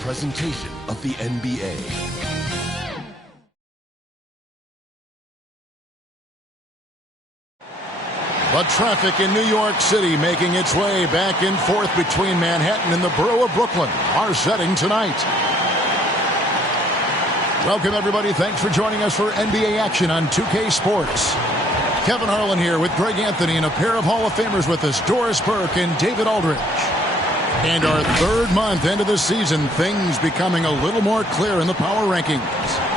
presentation of the NBA. The traffic in New York City making its way back and forth between Manhattan and the borough of Brooklyn. Our setting tonight. Welcome, everybody. Thanks for joining us for NBA action on 2K Sports. Kevin Harlan here with Greg Anthony and a pair of Hall of Famers with us, Doris Burke and David Aldridge. And our third month into the season, things becoming a little more clear in the power rankings.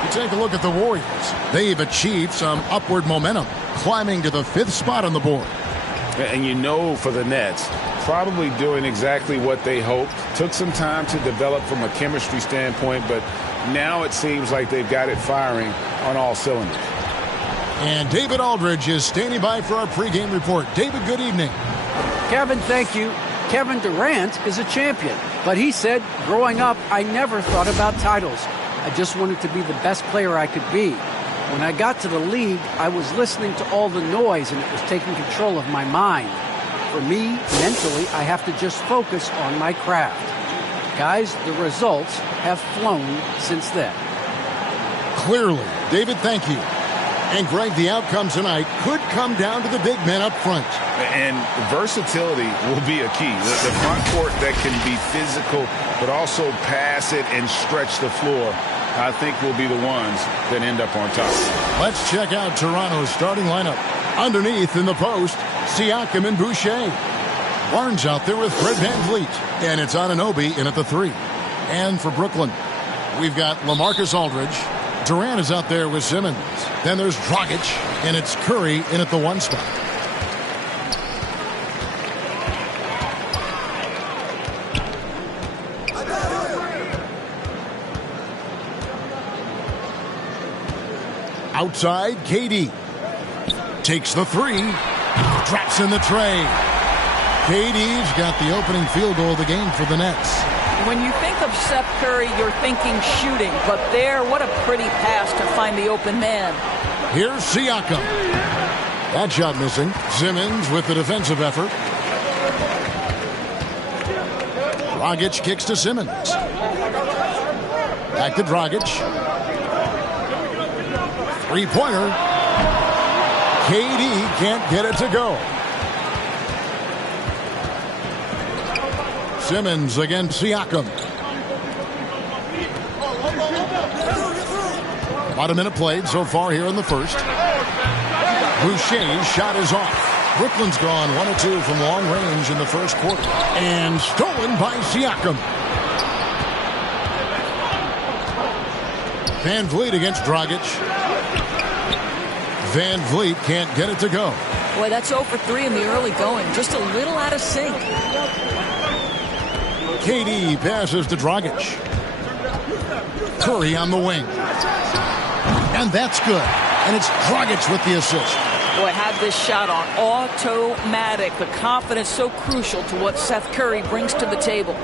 You take a look at the Warriors. They've achieved some upward momentum, climbing to the 5th spot on the board. And you know, for the Nets, probably doing exactly what they hoped. Took some time to develop from a chemistry standpoint, but now it seems like they've got it firing on all cylinders. And David Aldridge is standing by for our pregame report. David, good evening. Kevin, thank you. Kevin Durant is a champion, but he said, growing up, I never thought about titles. I just wanted to be the best player I could be. When I got to the league, I was listening to all the noise and it was taking control of my mind. For me, mentally, I have to just focus on my craft. Guys, the results have flown since then. Clearly. David, thank you. And Greg, the outcome tonight could come down to the big men up front. And versatility will be a key. The front court that can be physical, but also pass it and stretch the floor, I think will be the ones that end up on top. Let's check out Toronto's starting lineup. Underneath in the post, Siakam and Boucher. Barnes out there with Fred VanVleet. And it's Anunoby in at the 3. And for Brooklyn, we've got LaMarcus Aldridge. Durant is out there with Simmons. Then there's Dragic, and it's Curry in at the 1 spot. Outside, KD. Takes the 3. Drops in the tray. KD's got the opening field goal of the game for the Nets. When you think of Seth Curry, you're thinking shooting. But there, what a pretty pass to find the open man. Here's Siakam. That shot missing. Simmons with the defensive effort. Dragic kicks to Simmons. Back to Dragic. Three-pointer. KD can't get it to go. Simmons against Siakam. About a minute played so far here in the first. Boucher's shot is off. Brooklyn's gone 1 of 2 from long range in the first quarter. And stolen by Siakam. VanVleet against Dragic. VanVleet can't get it to go. Boy, that's 0 for 3 in the early going. Just a little out of sync. KD passes to Dragic. Curry on the wing. And that's good. And it's Dragic with the assist. Boy, had this shot on automatic. The confidence so crucial to what Seth Curry brings to the table.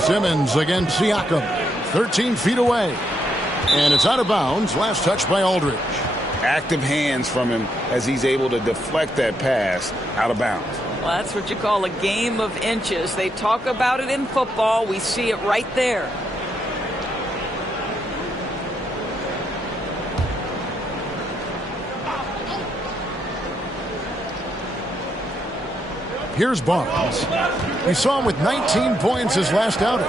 Simmons against Siakam. 13 feet away. And it's out of bounds. Last touch by Aldridge. Active hands from him as he's able to deflect that pass out of bounds. Well, that's what you call a game of inches. They talk about it in football. We see it right there. Here's Barnes. We saw him with 19 points his last outing.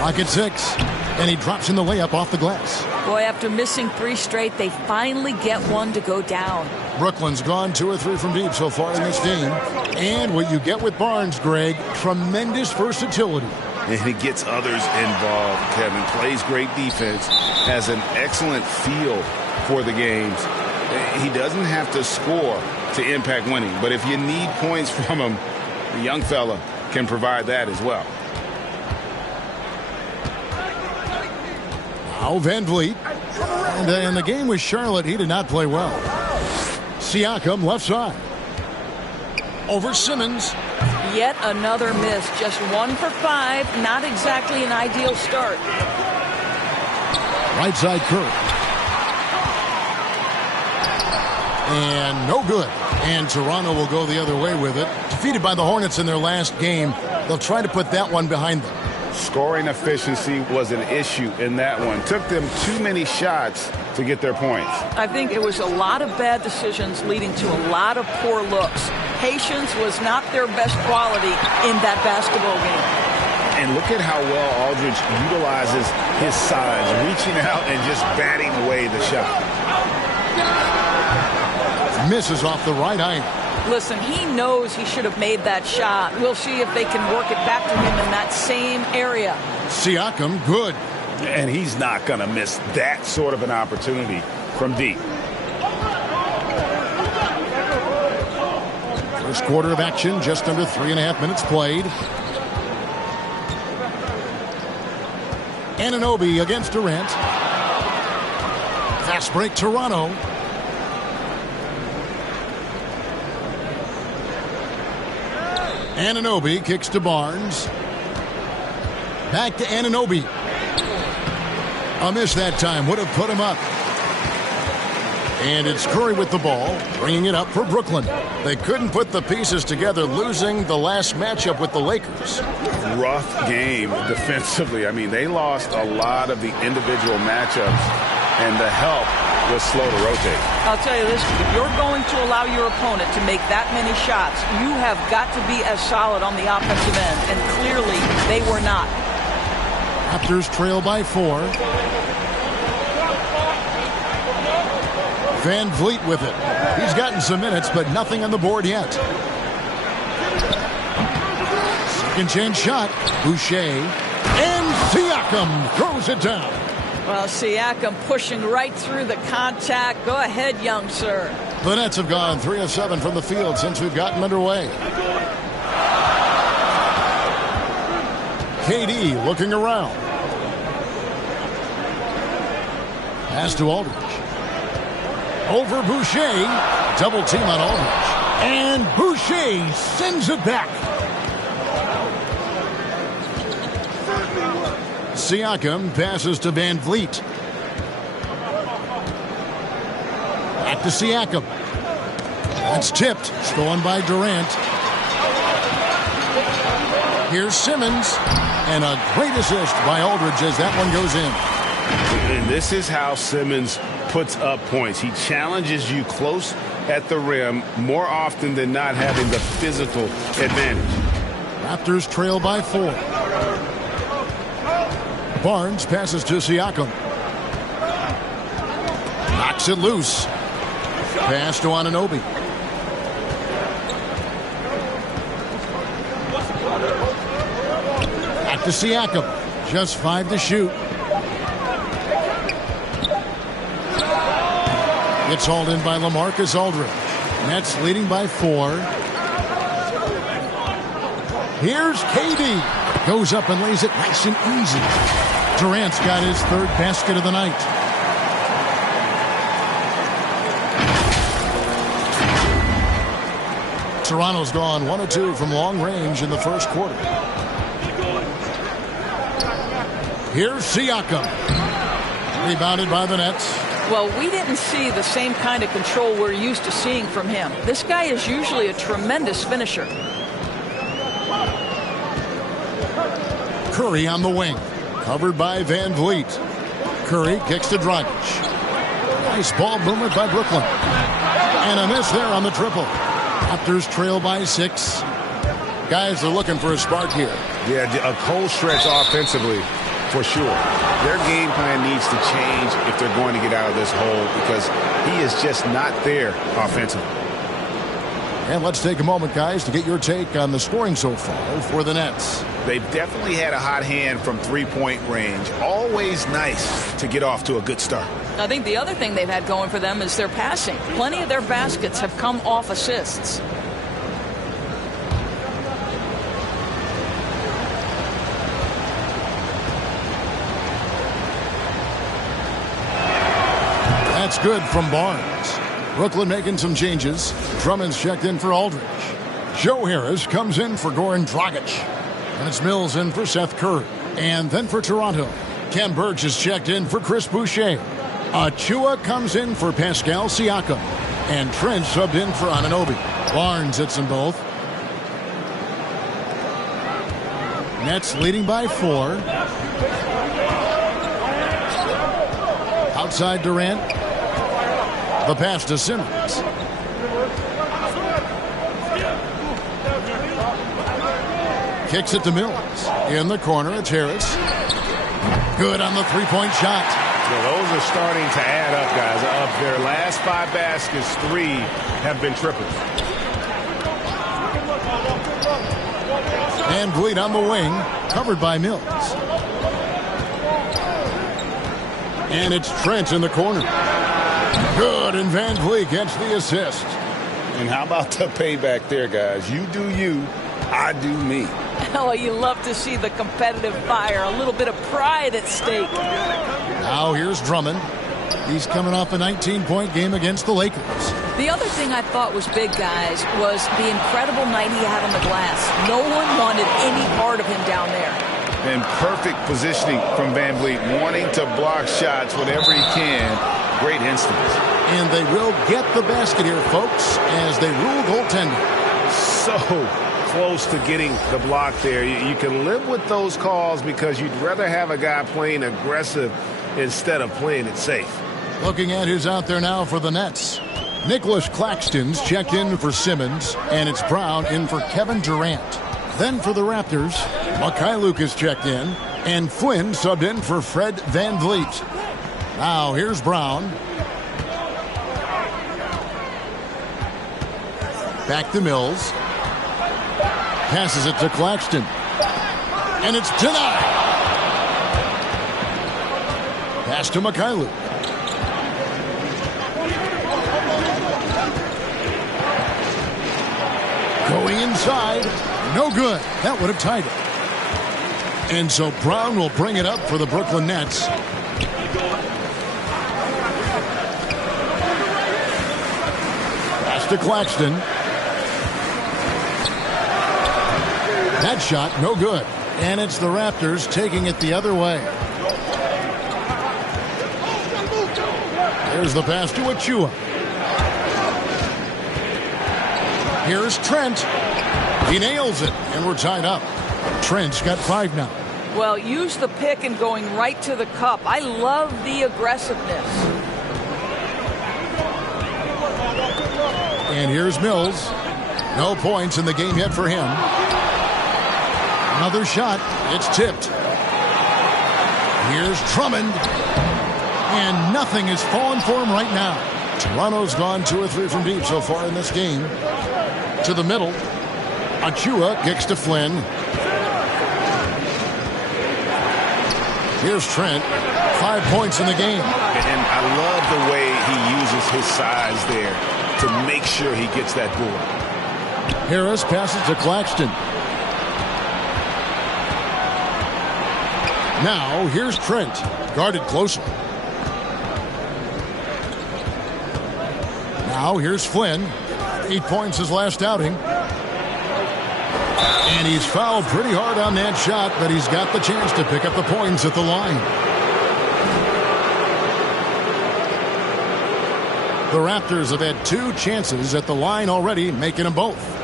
Rocket 6. And he drops in the layup off the glass. Boy, after missing 3 straight, they finally get one to go down. Brooklyn's gone 2 or 3 from deep so far in this game. And what you get with Barnes, Greg, tremendous versatility. And he gets others involved, Kevin. Plays great defense. Has an excellent feel for the games. He doesn't have to score to impact winning. But if you need points from him, the young fella can provide that as well. Now VanVleet. And in the game with Charlotte, he did not play well. Siakam left side. Over Simmons. Yet another miss. Just 1 for 5. Not exactly an ideal start. Right side Curry. And no good. And Toronto will go the other way with it. Defeated by the Hornets in their last game, they'll try to put that one behind them. Scoring efficiency was an issue in that one. Took them too many shots to get their points. I think it was a lot of bad decisions leading to a lot of poor looks. Patience was not their best quality in that basketball game. And look at how well Aldridge utilizes his size, reaching out and just batting away the shot. Misses off the right eye. Listen, he knows he should have made that shot. We'll see if they can work it back to him in that same area. Siakam, good. And he's not going to miss that sort of an opportunity from deep. First quarter of action, just under 3.5 minutes played. Anunoby against Durant. Fast break, Toronto. Anunoby kicks to Barnes. Back to Anunoby. A miss that time. Would have put him up. And it's Curry with the ball, bringing it up for Brooklyn. They couldn't put the pieces together, losing the last matchup with the Lakers. Rough game defensively. I mean, they lost a lot of the individual matchups, and the help was slow to rotate. I'll tell you this, if you're going to allow your opponent to make that many shots, you have got to be as solid on the offensive end, and clearly they were not. Raptors trail by 4. Van Vliet with it. He's gotten some minutes, but nothing on the board yet. Second chance shot. Boucher. And Siakam throws it down. Well, Siakam pushing right through the contact. Go ahead, young sir. The Nets have gone 3 of 7 from the field since we've gotten underway. KD looking around. Pass to Aldridge. Over Boucher. Double team on Aldridge. And Boucher sends it back. Siakam passes to Van Vliet. Back to Siakam. That's tipped. Stolen by Durant. Here's Simmons. And a great assist by Aldridge as that one goes in. And this is how Simmons puts up points. He challenges you close at the rim more often than not, having the physical advantage. Raptors trail by 4. Barnes passes to Siakam. Knocks it loose. Pass to Anunoby. Back to Siakam. Just 5 to shoot. It's hauled in by LaMarcus Aldridge. Nets leading by 4. Here's KD. Goes up and lays it nice and easy. Durant's got his 3rd basket of the night. Toronto's gone 1 of 2 from long range in the first quarter. Here's Siakam. Rebounded by the Nets. Well, we didn't see the same kind of control we're used to seeing from him. This guy is usually a tremendous finisher. Curry on the wing. Covered by Van Vliet. Curry kicks to Dragic. Nice ball movement by Brooklyn. And a miss there on the triple. Raptors trail by 6. Guys are looking for a spark here. Yeah, a cold stretch offensively for sure. Their game plan needs to change if they're going to get out of this hole, because he is just not there offensively. And let's take a moment, guys, to get your take on the scoring so far for the Nets. They've definitely had a hot hand from three-point range. Always nice to get off to a good start. I think the other thing they've had going for them is their passing. Plenty of their baskets have come off assists. That's good from Barnes. Brooklyn making some changes. Drummond's checked in for Aldridge. Joe Harris comes in for Goran Dragic. And it's Mills in for Seth Curry. And then for Toronto, Kem Burge is checked in for Chris Boucher. Achua comes in for Pascal Siakam. And Trent subbed in for Anunoby. Barnes hits them both. Nets leading by 4. Outside Durant. The pass to Simmons. Kicks it to Mills. In the corner, it's Harris. Good on the three-point shot. Well, those are starting to add up, guys. Of their last 5 baskets, 3 have been triples. Van Vliet on the wing, covered by Mills. And it's Trent in the corner. Good, and Van Vliet gets the assist. And how about the payback there, guys? You do you, I do me. Oh, you love to see the competitive fire, a little bit of pride at stake. Now here's Drummond. He's coming off a 19-point game against the Lakers. The other thing I thought was big, guys, was the incredible night he had on the glass. No one wanted any part of him down there. And perfect positioning from Van Vliet, wanting to block shots whenever he can. Great instincts. And they will get the basket here, folks, as they rule goaltending. So close to getting the block there. You can live with those calls because you'd rather have a guy playing aggressive instead of playing it safe. Looking at who's out there now for the Nets. Nicholas Claxton's checked in for Simmons, and it's Brown in for Kevin Durant. Then for the Raptors, Mikhailuk is checked in, and Flynn subbed in for Fred Van Vliet. Now here's Brown. Back to Mills. Passes it to Claxton. And it's denied. Pass to Mikhailuk. Going inside. No good. That would have tied it. And so Brown will bring it up for the Brooklyn Nets. Pass to Claxton. That shot, no good. And it's the Raptors taking it the other way. Here's the pass to Achua. Here's Trent. He nails it, and we're tied up. Trent's got 5 now. Well, use the pick and going right to the cup. I love the aggressiveness. And here's Mills. No points in the game yet for him. Another shot. It's tipped. Here's Drummond. And nothing is falling for him right now. Toronto's gone 2 or 3 from deep so far in this game. To the middle. Achua kicks to Flynn. Here's Trent. 5 points in the game. And I love the way he uses his size there to make sure he gets that board. Harris passes to Claxton. Now, here's Trent, guarded closely. Now, here's Flynn. 8 points his last outing. And he's fouled pretty hard on that shot, but he's got the chance to pick up the points at the line. The Raptors have had 2 chances at the line already, making them both.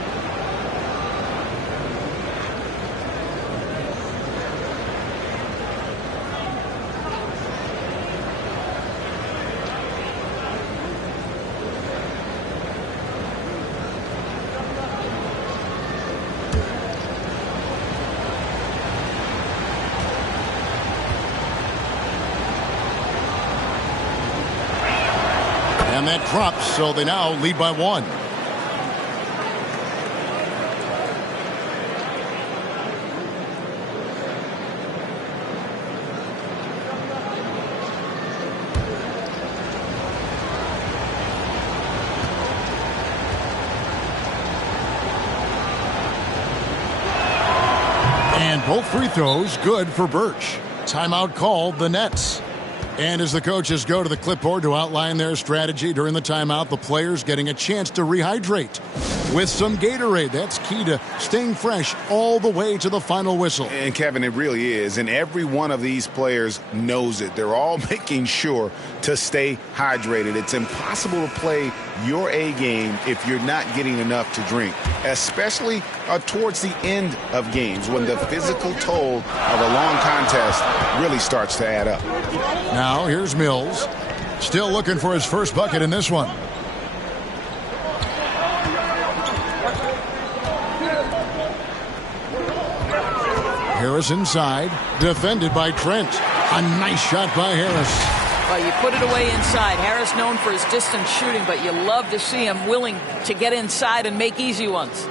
And that drops, so they now lead by 1. And both free throws good for Birch. Timeout called, the Nets. And as the coaches go to the clipboard to outline their strategy during the timeout, the players getting a chance to rehydrate with some Gatorade. That's key to staying fresh all the way to the final whistle. And Kevin, it really is. And every one of these players knows it. They're all making sure to stay hydrated. It's impossible to play your A game if you're not getting enough to drink, especially towards the end of games when the physical toll of a long contest really starts to add up. Now here's Mills. Still looking for his first bucket in this one. Harris inside, defended by Trent. A nice shot by Harris. Well, you put it away inside. Harris known for his distance shooting, but you love to see him willing to get inside and make easy ones.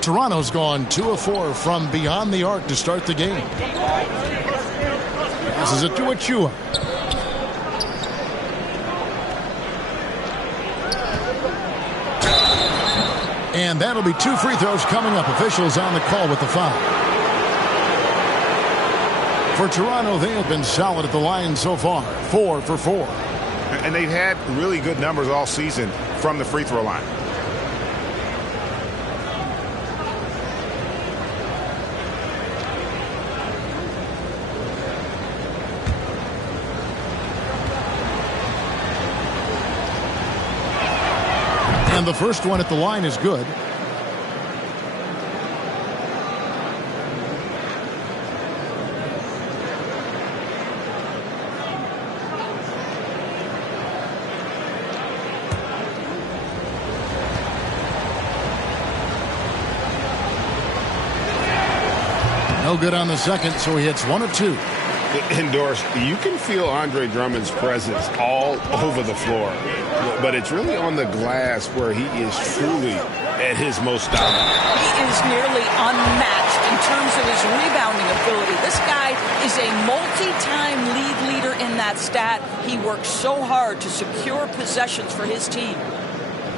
Toronto's gone 2 of 4 from beyond the arc to start the game. Passes it to Achua. And that'll be 2 free throws coming up. Officials on the call with the foul. For Toronto, they have been solid at the line so far. 4 for 4. And they've had really good numbers all season from the free throw line. And the first one at the line is good. No good on the second, so he hits 1 of 2. Indoors, you can feel Andre Drummond's presence all over the floor, but it's really on the glass where he is truly at his most dominant. He is nearly unmatched in terms of his rebounding ability. This guy is a multi-time league leader in that stat. He works so hard to secure possessions for his team.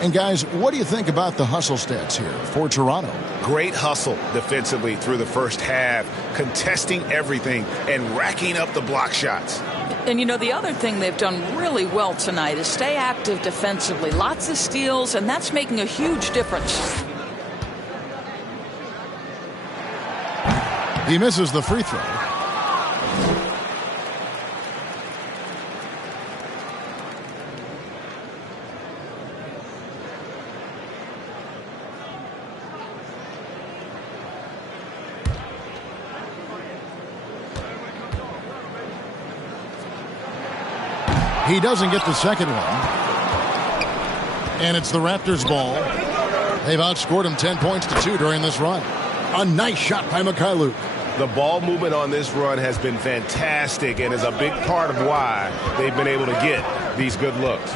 And guys, what do you think about the hustle stats here for Toronto? Great hustle defensively through the first half, contesting everything and racking up the block shots. And you know, the other thing they've done really well tonight is stay active defensively. Lots of steals, and that's making a huge difference. He misses the free throw. He doesn't get the second one. And it's the Raptors' ball. They've outscored him 10 points to 2 during this run. A nice shot by Mikhailuk. The ball movement on this run has been fantastic and is a big part of why they've been able to get these good looks.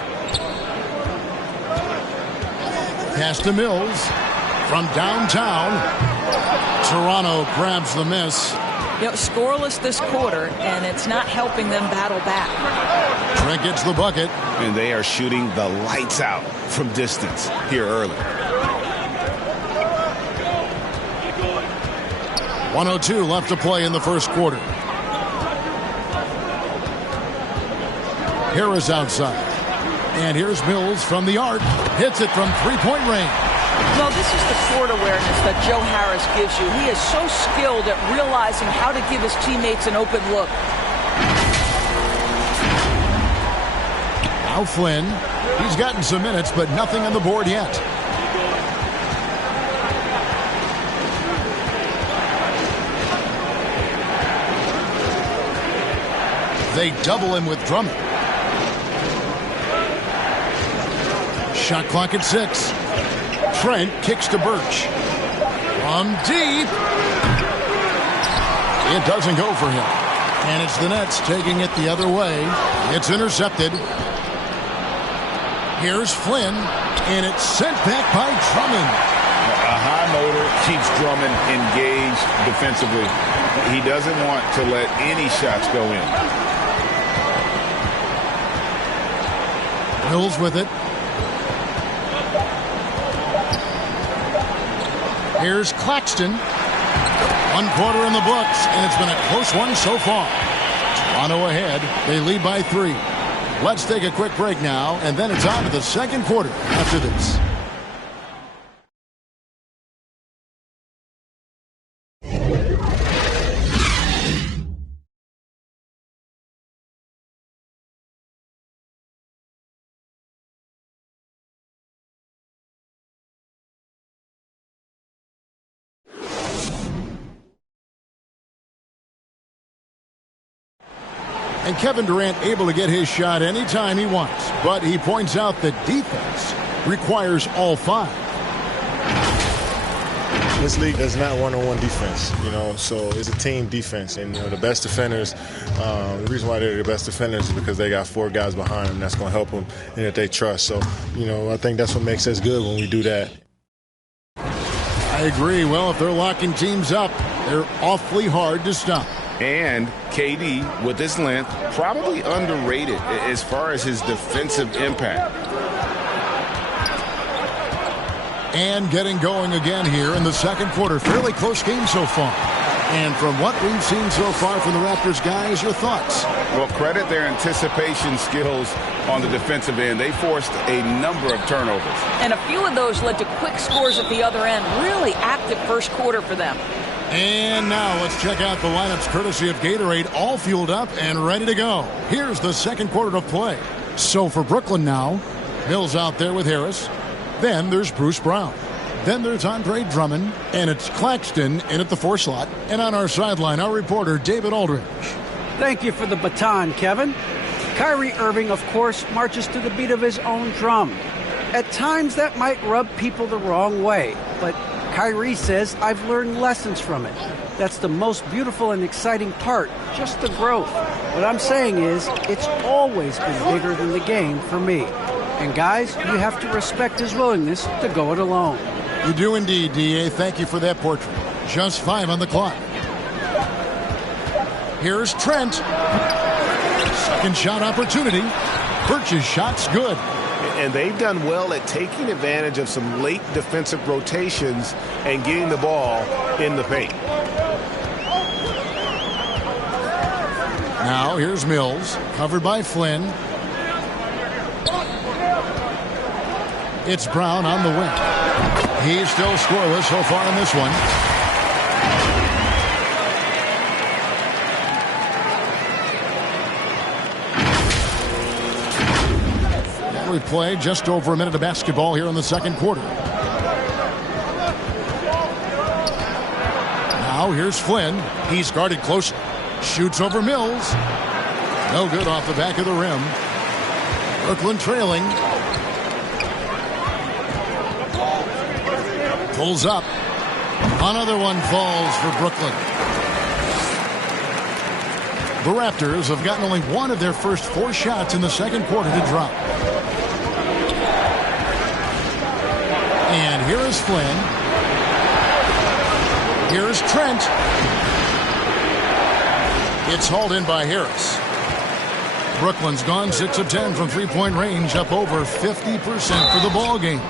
Pass to Mills from downtown. Toronto grabs the miss. You know, scoreless this quarter, and it's not helping them battle back. Trent gets the bucket. And they are shooting the lights out from distance here early. 1:02 left to play in the first quarter. Harris outside. And here's Mills from the arc. Hits it from three-point range. Well, this is the court awareness that Joe Harris gives you. He is so skilled at realizing how to give his teammates an open look. Now Flynn. He's gotten some minutes, but nothing on the board yet. They double him with Drummond. Shot clock at 6. Trent kicks to Birch. From deep. It doesn't go for him. And it's the Nets taking it the other way. It's intercepted. Here's Flynn. And it's sent back by Drummond. A high motor keeps Drummond engaged defensively. He doesn't want to let any shots go in. Mills with it. Here's Claxton. 1 quarter in the books, and it's been a close one so far. Toronto ahead. They lead by 3. Let's take a quick break now, and then it's on to the second quarter after this. And Kevin Durant able to get his shot anytime he wants. But he points out that defense requires all 5. This league does not one-on-one defense, so it's a team defense. And, the best defenders, the reason why they're the best defenders is because they got 4 guys behind them that's going to help them and that they trust. So, I think that's what makes us good when we do that. I agree. Well, if they're locking teams up, they're awfully hard to stop. And KD, with his length, probably underrated as far as his defensive impact. And getting going again here in the second quarter. Fairly close game so far. And from what we've seen so far from the Raptors guys, your thoughts? Well, credit their anticipation skills on the defensive end. They forced a number of turnovers. And a few of those led to quick scores at the other end. Really active first quarter for them. And now let's check out the lineups courtesy of Gatorade, all fueled up and ready to go. Here's the second quarter of play. So for Brooklyn now, Mills out there with Harris. Then there's Bruce Brown. Then there's Andre Drummond. And it's Claxton in at the 4 slot. And on our sideline, our reporter, David Aldridge. Thank you for the baton, Kevin. Kyrie Irving, of course, marches to the beat of his own drum. At times, that might rub people the wrong way. But Kyrie says, I've learned lessons from it. That's the most beautiful and exciting part, just the growth. What I'm saying is, it's always been bigger than the game for me. And guys, you have to respect his willingness to go it alone. You do indeed, D.A. Thank you for that portrait. Just 5 on the clock. Here's Trent. Second shot opportunity. Birch's shot's good. And they've done well at taking advantage of some late defensive rotations and getting the ball in the paint. Now here's Mills, covered by Flynn. It's Brown on the wing. He's still scoreless so far in this one. We play just over a minute of basketball here in the second quarter. Now here's Flynn. He's guarded closely. Shoots over Mills. No good off the back of the rim. Brooklyn trailing. Pulls up. Another one falls for Brooklyn. The Raptors have gotten only one of their first 4 shots in the second quarter to drop. And here is Flynn. Here's Trent. It's hauled in by Harris. Brooklyn's gone 6 of 10 from three-point range, up over 50% for the ball game.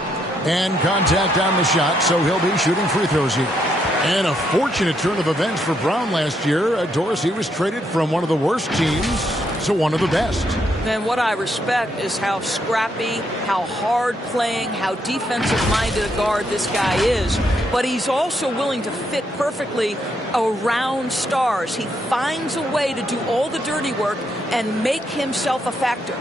And contact on the shot, so he'll be shooting free throws here. And a fortunate turn of events for Brown last year. Doris, he was traded from one of the worst teams to one of the best. And what I respect is how scrappy, how hard playing, how defensive-minded a guard this guy is. But he's also willing to fit perfectly around stars. He finds a way to do all the dirty work and make himself a factor.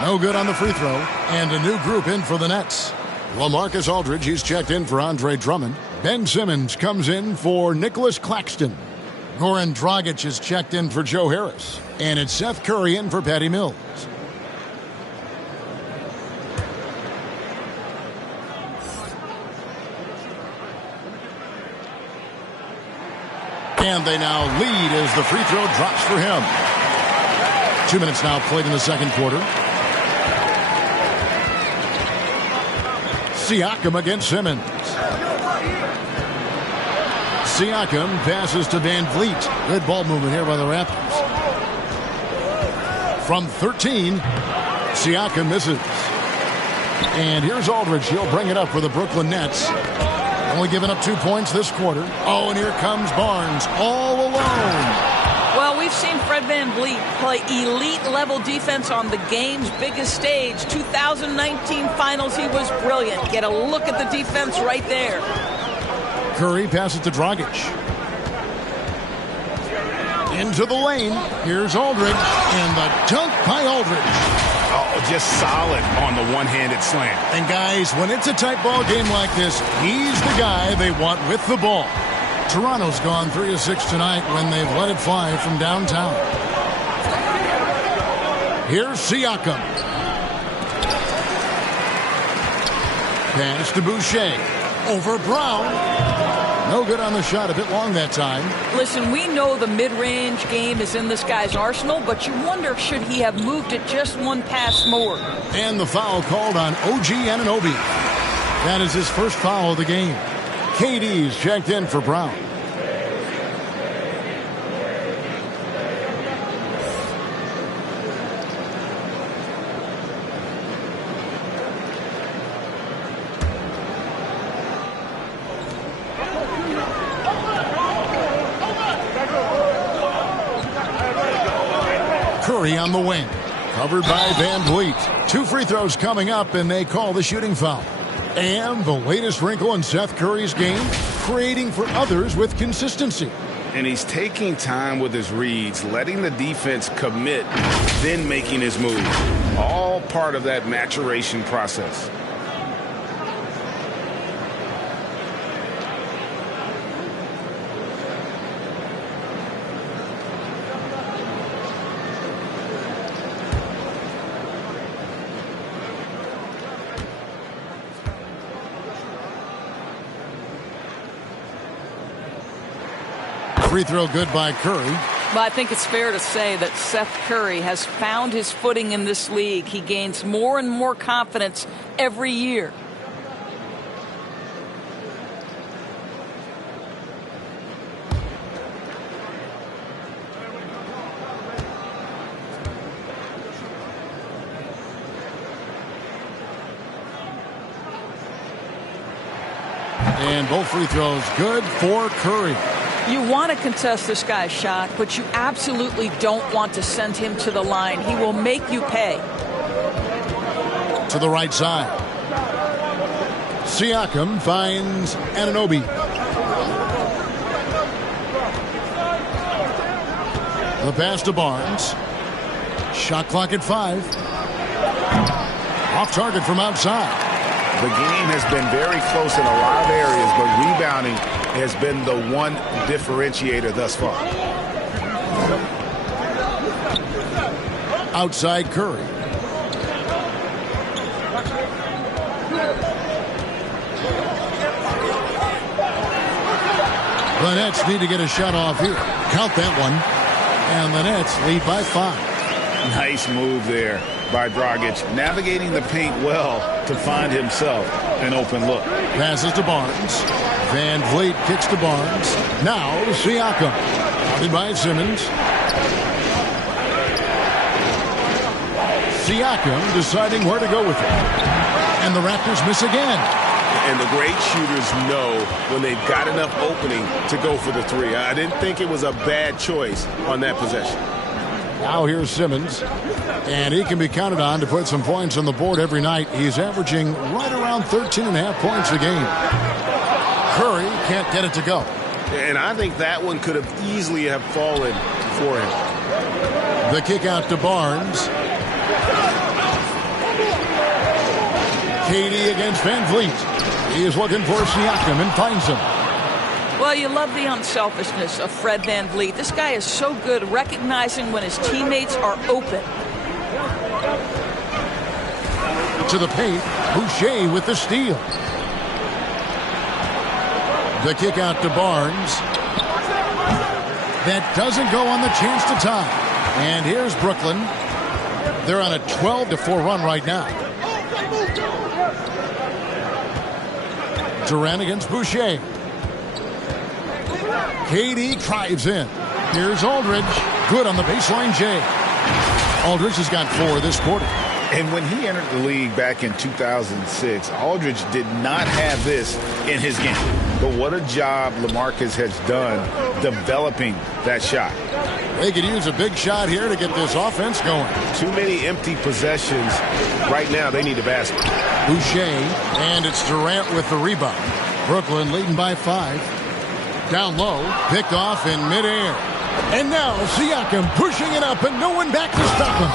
No good on the free throw. And a new group in for the Nets. LaMarcus Aldridge, he's checked in for Andre Drummond. Ben Simmons comes in for Nicholas Claxton. Goran Dragic is checked in for Joe Harris. And it's Seth Curry in for Patty Mills. And they now lead as the free throw drops for him. 2 minutes now played in the second quarter. Siakam against Simmons. Siakam passes to Van Vliet. Good ball movement here by the Raptors. From 13, Siakam misses. And here's Aldridge. He'll bring it up for the Brooklyn Nets. Only giving up 2 points this quarter. Oh, and here comes Barnes all alone. Well, we've seen Fred VanVleet play elite-level defense on the game's biggest stage. 2019 Finals, he was brilliant. Get a look at the defense right there. Curry passes to Dragic. Into the lane. Here's Aldridge. And the dunk by Aldridge. Oh, just solid on the one-handed slam. And guys, when it's a tight ball game like this, he's the guy they want with the ball. Toronto's gone 3 of 6 tonight when they've let it fly from downtown. Here's Siakam. Pass to Boucher. Over Brown. No good on the shot. A bit long that time. Listen, we know the mid-range game is in this guy's arsenal, but you wonder, should he have moved it just one pass more? And the foul called on OG Anunoby. That is his first foul of the game. KD's checked in for Brown. Curry on the wing. Covered by Van Vliet. 2 free throws coming up, and they call the shooting foul. And the latest wrinkle in Seth Curry's game, creating for others with consistency. And he's taking time with his reads, letting the defense commit, then making his move. All part of that maturation process. Free throw good by Curry. Well, I think it's fair to say that Seth Curry has found his footing in this league. He gains more and more confidence every year. And both free throws good for Curry. You want to contest this guy's shot, but you absolutely don't want to send him to the line. He will make you pay. To the right side. Siakam finds Anunoby. The pass to Barnes. Shot clock at 5. Off target from outside. The game has been very close in a lot of areas, but rebounding has been the one differentiator thus far. Outside Curry. The Nets need to get a shot off here. Count that one. And the Nets lead by 5. Nice move there by Dragic, navigating the paint well to find himself an open look. Passes to Barnes. Van Vliet kicks to Barnes. Now Siakam. Guarded by Simmons. Siakam deciding where to go with it. And the Raptors miss again. And the great shooters know when they've got enough opening to go for the 3. I didn't think it was a bad choice on that possession. Now here's Simmons. And he can be counted on to put some points on the board every night. He's averaging right around 13.5 points a game. Curry can't get it to go. And I think that one could have easily have fallen for him. The kick out to Barnes. KD against Van Vliet. He is looking for Siakam and finds him. Well, you love the unselfishness of Fred Van Vliet. This guy is so good recognizing when his teammates are open. To the paint, Boucher with the steal. The kick out to Barnes. That doesn't go on the chance to tie. And here's Brooklyn. They're on a 12-4 run right now. Durant against Boucher. KD drives in. Here's Aldridge. Good on the baseline J. Aldridge has got 4 this quarter. And when he entered the league back in 2006, Aldridge did not have this in his game. But what a job LaMarcus has done developing that shot. They could use a big shot here to get this offense going. Too many empty possessions. Right now, they need a basket. Boucher, and it's Durant with the rebound. Brooklyn leading by 5. Down low, picked off in midair. And now Siakam pushing it up and no one back to stop him.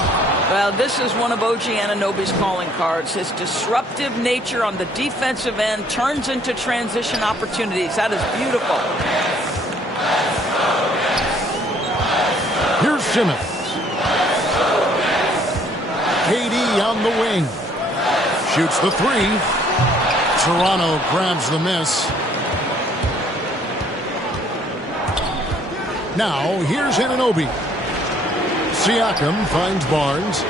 Well, this is one of OG Anunoby's calling cards. His disruptive nature on the defensive end turns into transition opportunities. That is beautiful. Here's Simmons. KD on the wing. Shoots the three. Toronto grabs the miss. Now, here's Anunoby. Siakam finds Barnes.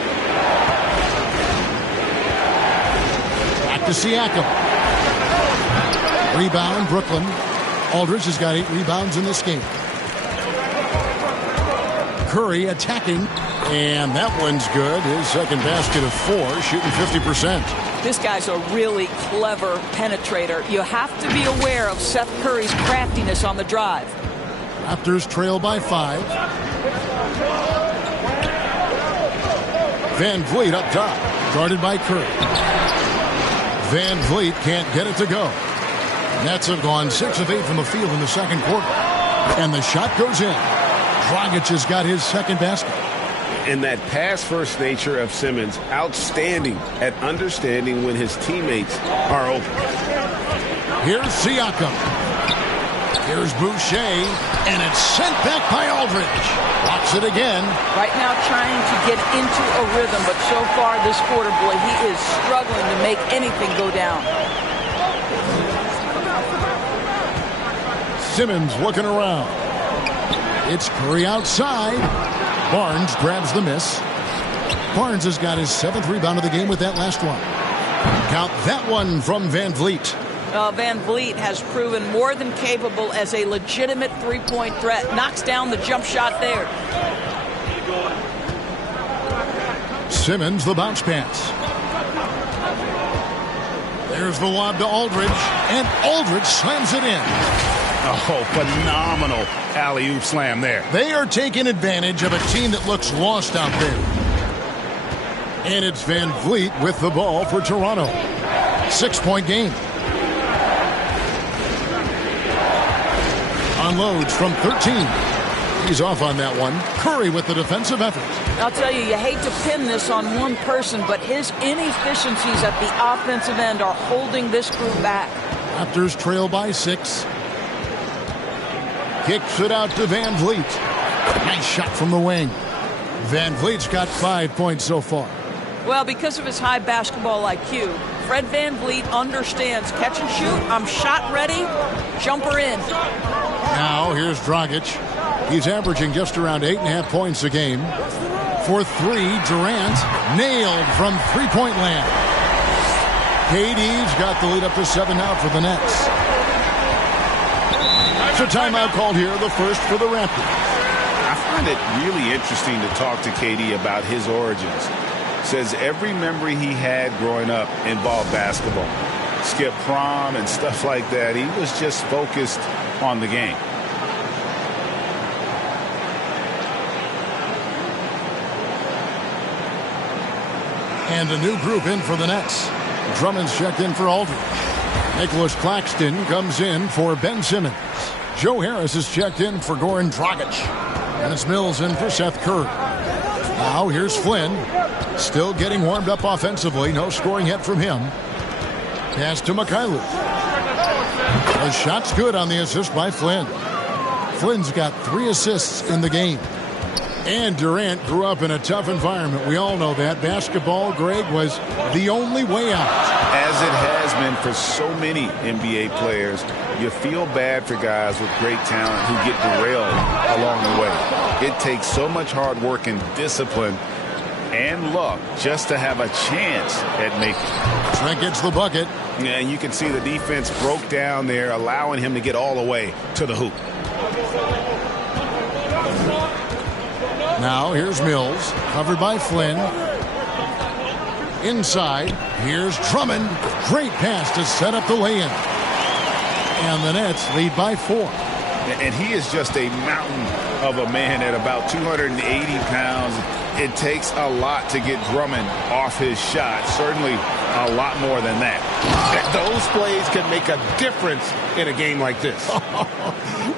Back to Siakam. Rebound, Brooklyn. Aldridge has got 8 rebounds in this game. Curry attacking. And that one's good. His second basket of 4, shooting 50%. This guy's a really clever penetrator. You have to be aware of Seth Curry's craftiness on the drive. Raptors trail by 5. Van Vliet up top, guarded by Curry. Van Vliet can't get it to go. Nets have gone 6 of 8 from the field in the second quarter. And the shot goes in. Dragic has got his second basket. And that pass-first nature of Simmons, outstanding at understanding when his teammates are open. Here's Siakam. Here's Boucher, and it's sent back by Aldridge. Blocks it again. Right now trying to get into a rhythm, but so far this quarter, boy, he is struggling to make anything go down. Simmons looking around. It's Curry outside. Barnes grabs the miss. Barnes has got his 7th rebound of the game with that last one. Count that one from Van Vliet. Van Vliet has proven more than capable as a legitimate three-point threat. Knocks down the jump shot there. Simmons, the bounce pass. There's the lob to Aldridge, and Aldridge slams it in. Oh, phenomenal alley-oop slam there. They are taking advantage of a team that looks lost out there. And it's Van Vliet with the ball for Toronto. 6-point game. Unloads from 13. He's off on that one. Curry with the defensive effort. I'll tell you, you hate to pin this on one person, but his inefficiencies at the offensive end are holding this group back. Raptors trail by 6. Kicks it out to Van Vliet. Nice shot from the wing. Van Vliet's got 5 points so far. Well, because of his high basketball IQ, Fred Van Vliet understands catch and shoot. I'm shot ready. Jumper in. Now here's Dragic. He's averaging just around 8.5 points a game. For 3, Durant nailed from three-point land. KD's got the lead up to 7 now for the Nets. There's a timeout called here, the first for the Raptors. I find it really interesting to talk to KD about his origins. Says every memory he had growing up involved basketball. Skip prom and stuff like that. He was just focused on the game. And a new group in for the Nets. Drummond's checked in for Aldridge. Nicholas Claxton comes in for Ben Simmons. Joe Harris is checked in for Goran Dragic. And it's Mills in for Seth Curry. Now here's Flynn. Still getting warmed up offensively. No scoring yet from him. Pass to Mikhailuk. The shot's good on the assist by Flynn. Flynn's got 3 assists in the game. And Durant grew up in a tough environment. We all know that. Basketball, Greg, was the only way out. As it has been for so many NBA players, you feel bad for guys with great talent who get derailed along the way. It takes so much hard work and discipline and luck just to have a chance at making it. Trent gets the bucket. Yeah, and you can see the defense broke down there, allowing him to get all the way to the hoop. Now here's Mills, covered by Flynn. Inside, here's Drummond. Great pass to set up the lay-in. And the Nets lead by 4. And he is just a mountain of a man at about 280 pounds. It takes a lot to get Drummond off his shot. Certainly a lot more than that. Those plays can make a difference in a game like this.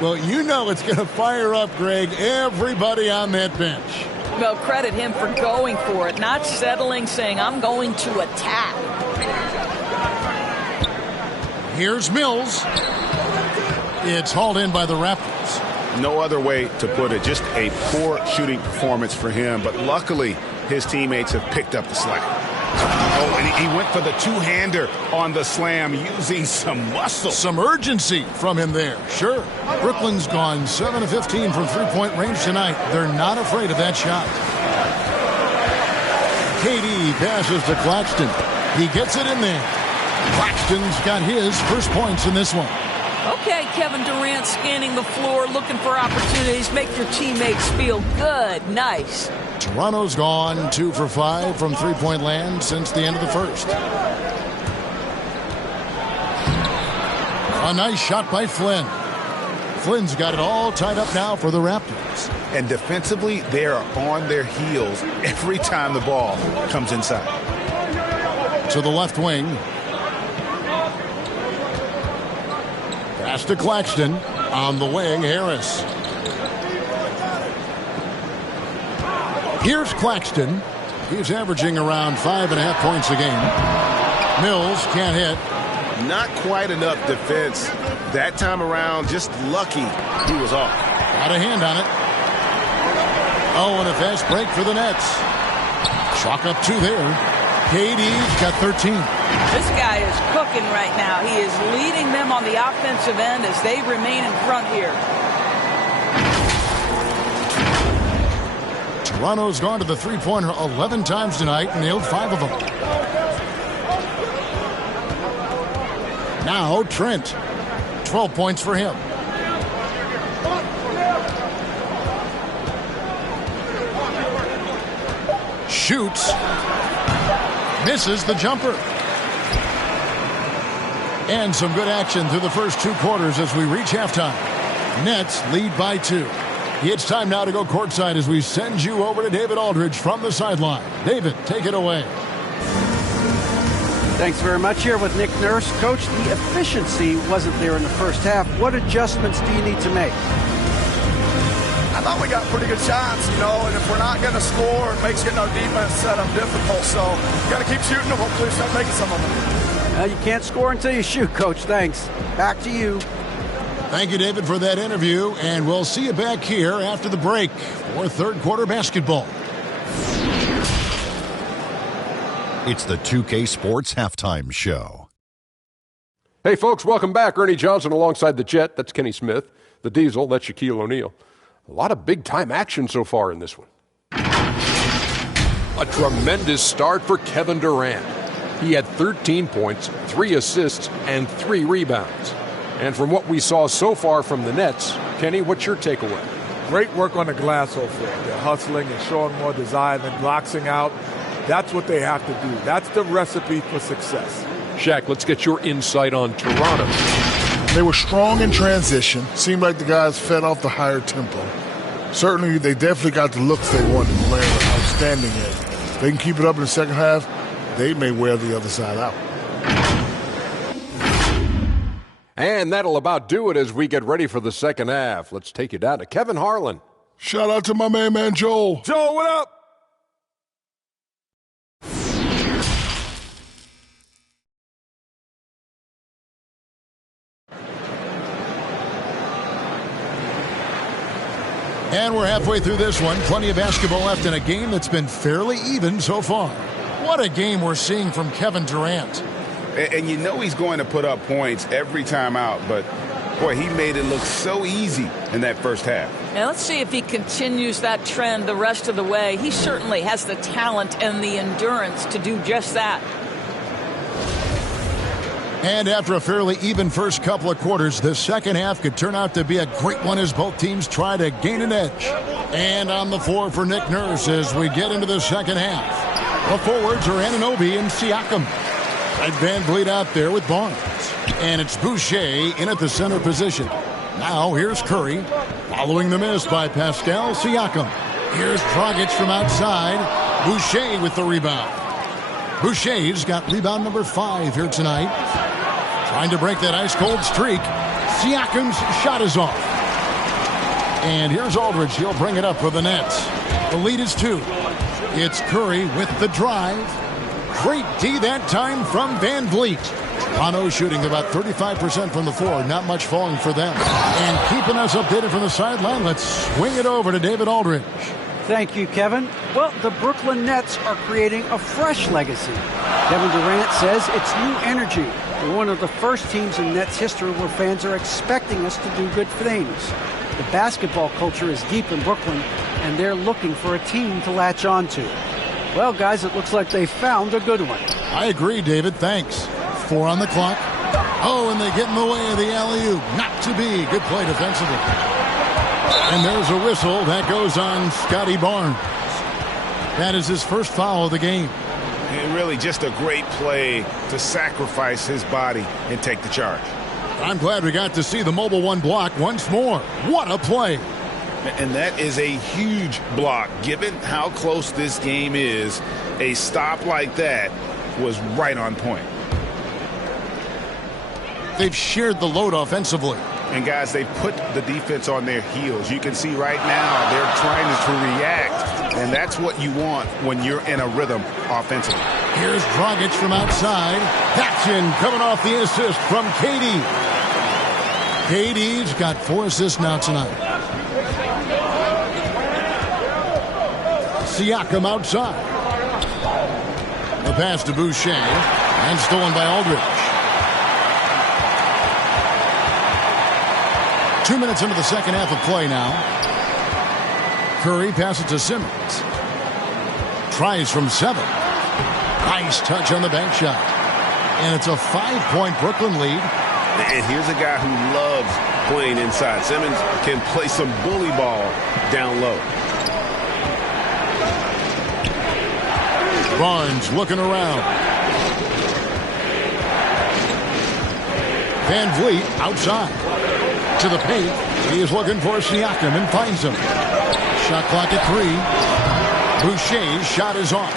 Well, you know it's going to fire up, Greg, everybody on that bench. Well, credit him for going for it, not settling, saying, I'm going to attack. Here's Mills. It's hauled in by the Raptors. No other way to put it. Just a poor shooting performance for him. But luckily, his teammates have picked up the slack. Oh, and he went for the two-hander on the slam, using some muscle. Some urgency from him there. Sure. Brooklyn's gone 7 of 15 from three-point range tonight. They're not afraid of that shot. KD passes to Claxton. He gets it in there. Claxton's got his first points in this one. Okay, Kevin Durant scanning the floor, looking for opportunities. Make your teammates feel good. Nice. Toronto's gone 2 for 5 from three-point land since the end of the first. A nice shot by Flynn. Flynn's got it all tied up now for the Raptors. And defensively, they are on their heels every time the ball comes inside. To the left wing. Pass to Claxton. On the wing, Harris. Here's Claxton. He's averaging around 5.5 points a game. Mills can't hit. Not quite enough defense that time around. Just lucky he was off. Got a hand on it. Oh, and a fast break for the Nets. Chalk up 2 there. KD's got 13. This guy is cooking right now. He is leading them on the offensive end as they remain in front here. Toronto's gone to the three-pointer 11 times tonight and nailed 5 of them. Now Trent. 12 points for him. Shoots. Misses the jumper. And some good action through the first 2 quarters as we reach halftime. Nets lead by 2. It's time now to go courtside as we send you over to David Aldridge from the sideline. David, take it away. Thanks very much. Here with Nick Nurse. Coach, the efficiency wasn't there in the first half. What adjustments do you need to make? I thought we got pretty good shots, and if we're not going to score, it makes getting our defense set up difficult. So you got to keep shooting them. Hopefully start making some of them. You can't score until you shoot, Coach. Thanks. Back to you. Thank you, David, for that interview, and we'll see you back here after the break for third quarter basketball. It's the 2K Sports Halftime Show. Hey, folks, welcome back. Ernie Johnson alongside the Jet. That's Kenny Smith. The Diesel, that's Shaquille O'Neal. A lot of big-time action so far in this one. A tremendous start for Kevin Durant. He had 13 points, 3 assists, and 3 rebounds. And from what we saw so far from the Nets, Kenny, what's your takeaway? Great work on the glass so far. They're hustling and showing more desire than boxing out. That's what they have to do. That's the recipe for success. Shaq, let's get your insight on Toronto. They were strong in transition. Seemed like the guys fed off the higher tempo. Certainly, they definitely got the looks they wanted, playing outstanding at. If they can keep it up in the second half, they may wear the other side out. And that'll about do it as we get ready for the second half. Let's take you down to Kevin Harlan. Shout out to my main man, Joel. Joel, what up? And we're halfway through this one. Plenty of basketball left in a game that's been fairly even so far. What a game we're seeing from Kevin Durant. And you know he's going to put up points every time out, but, boy, he made it look so easy in that first half. Now let's see if he continues that trend the rest of the way. He certainly has the talent and the endurance to do just that. And after a fairly even first couple of quarters, the second half could turn out to be a great one as both teams try to gain an edge. And on the floor for Nick Nurse as we get into the second half. The forwards are Anunoby and Siakam. And Van Vliet out there with Barnes. And it's Boucher in at the center position. Now here's Curry, following the miss by Pascal Siakam. Here's Dragic from outside. Boucher with the rebound. Boucher's got rebound number 5 here tonight. Trying to break that ice-cold streak. Siakam's shot is off. And here's Aldridge. He'll bring it up for the Nets. The lead is 2. It's Curry with the drive. Great D that time from Van Vliet. Toronto shooting about 35% from the floor. Not much falling for them. And keeping us updated from the sideline, let's swing it over to David Aldridge. Thank you, Kevin. Well, the Brooklyn Nets are creating a fresh legacy. Kevin Durant says it's new energy. We're one of the first teams in Nets history where fans are expecting us to do good things. The basketball culture is deep in Brooklyn, and they're looking for a team to latch on to. Well, guys, it looks like they found a good one. I agree, David. Thanks. 4 on the clock. Oh, and they get in the way of the alley-oop. Not to be. Good play defensively. And there's a whistle that goes on Scotty Barnes. That is his first foul of the game. And really just a great play to sacrifice his body and take the charge. I'm glad we got to see the mobile 1 block once more. What a play. And that is a huge block. Given how close this game is, a stop like that was right on point. They've shared the load offensively. And, guys, they put the defense on their heels. You can see right now they're trying to react, and that's what you want when you're in a rhythm offensively. Here's Dragic from outside. That's in, coming off the assist from KD. KD's got 4 assists now tonight. Siakam outside. The pass to Boucher, and stolen by Aldridge. 2 minutes into the second half of play now. Curry passes to Simmons. Tries from 7. Nice touch on the bank shot. And it's a 5-point Brooklyn lead. And here's a guy who loves playing inside. Simmons can play some bully ball down low. Barnes looking around. Van Vliet outside. To the paint. He is looking for Siakam and finds him. Shot clock at 3. Boucher's shot is off.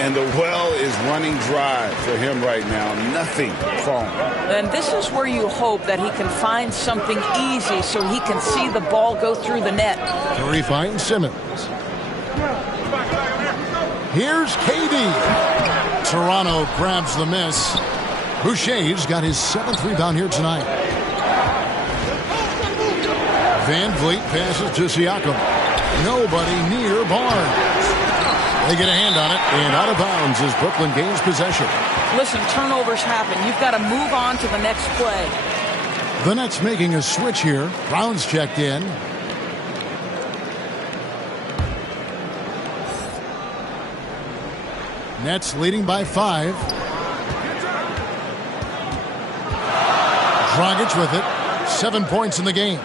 And the well is running dry for him right now. Nothing falling. And this is where you hope that he can find something easy so he can see the ball go through the net. Curry finds Simmons. Here's KD. Toronto grabs the miss. Boucher's got his 7th rebound here tonight. Van Vliet passes to Siakam. Nobody near Barnes. They get a hand on it, and out of bounds as Brooklyn gains possession. Listen, turnovers happen. You've got to move on to the next play. The Nets making a switch here. Brown's checked in. Nets leading by 5. Dragic with it. 7 points in the game.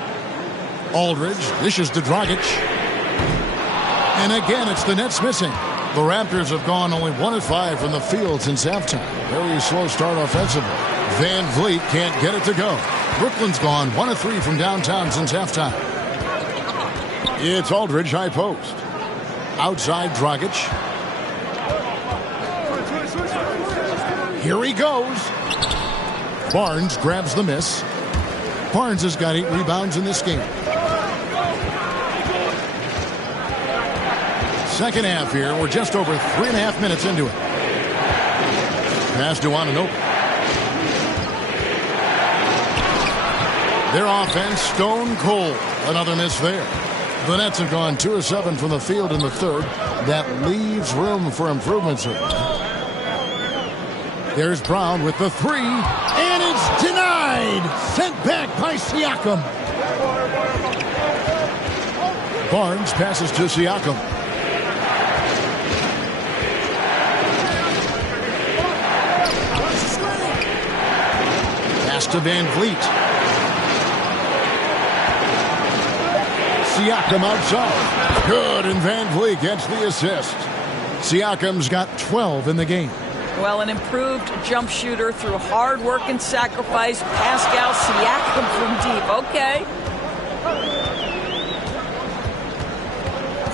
Aldridge dishes to Dragic. And again, it's the Nets missing. The Raptors have gone only 1 of 5 from the field since halftime. Very slow start offensively. Van Vliet can't get it to go. Brooklyn's gone 1 of 3 from downtown since halftime. It's Aldridge high post. Outside Dragic. Here he goes. Barnes grabs the miss. Barnes has got 8 rebounds in this game. Second half here. We're just over 3.5 minutes into it. Pass to Anunoby. Their offense stone cold. Another miss there. The Nets have gone 2 of 7 from the field in the third. That leaves room for improvements here. There's Brown with the 3. And it's denied. Sent back by Siakam. Barnes passes to Siakam. Pass to Van Vliet. Siakam outside. Good, and Van Vliet gets the assist. Siakam's got 12 in the game. Well, an improved jump shooter through hard work and sacrifice. Pascal Siakam from deep. Okay.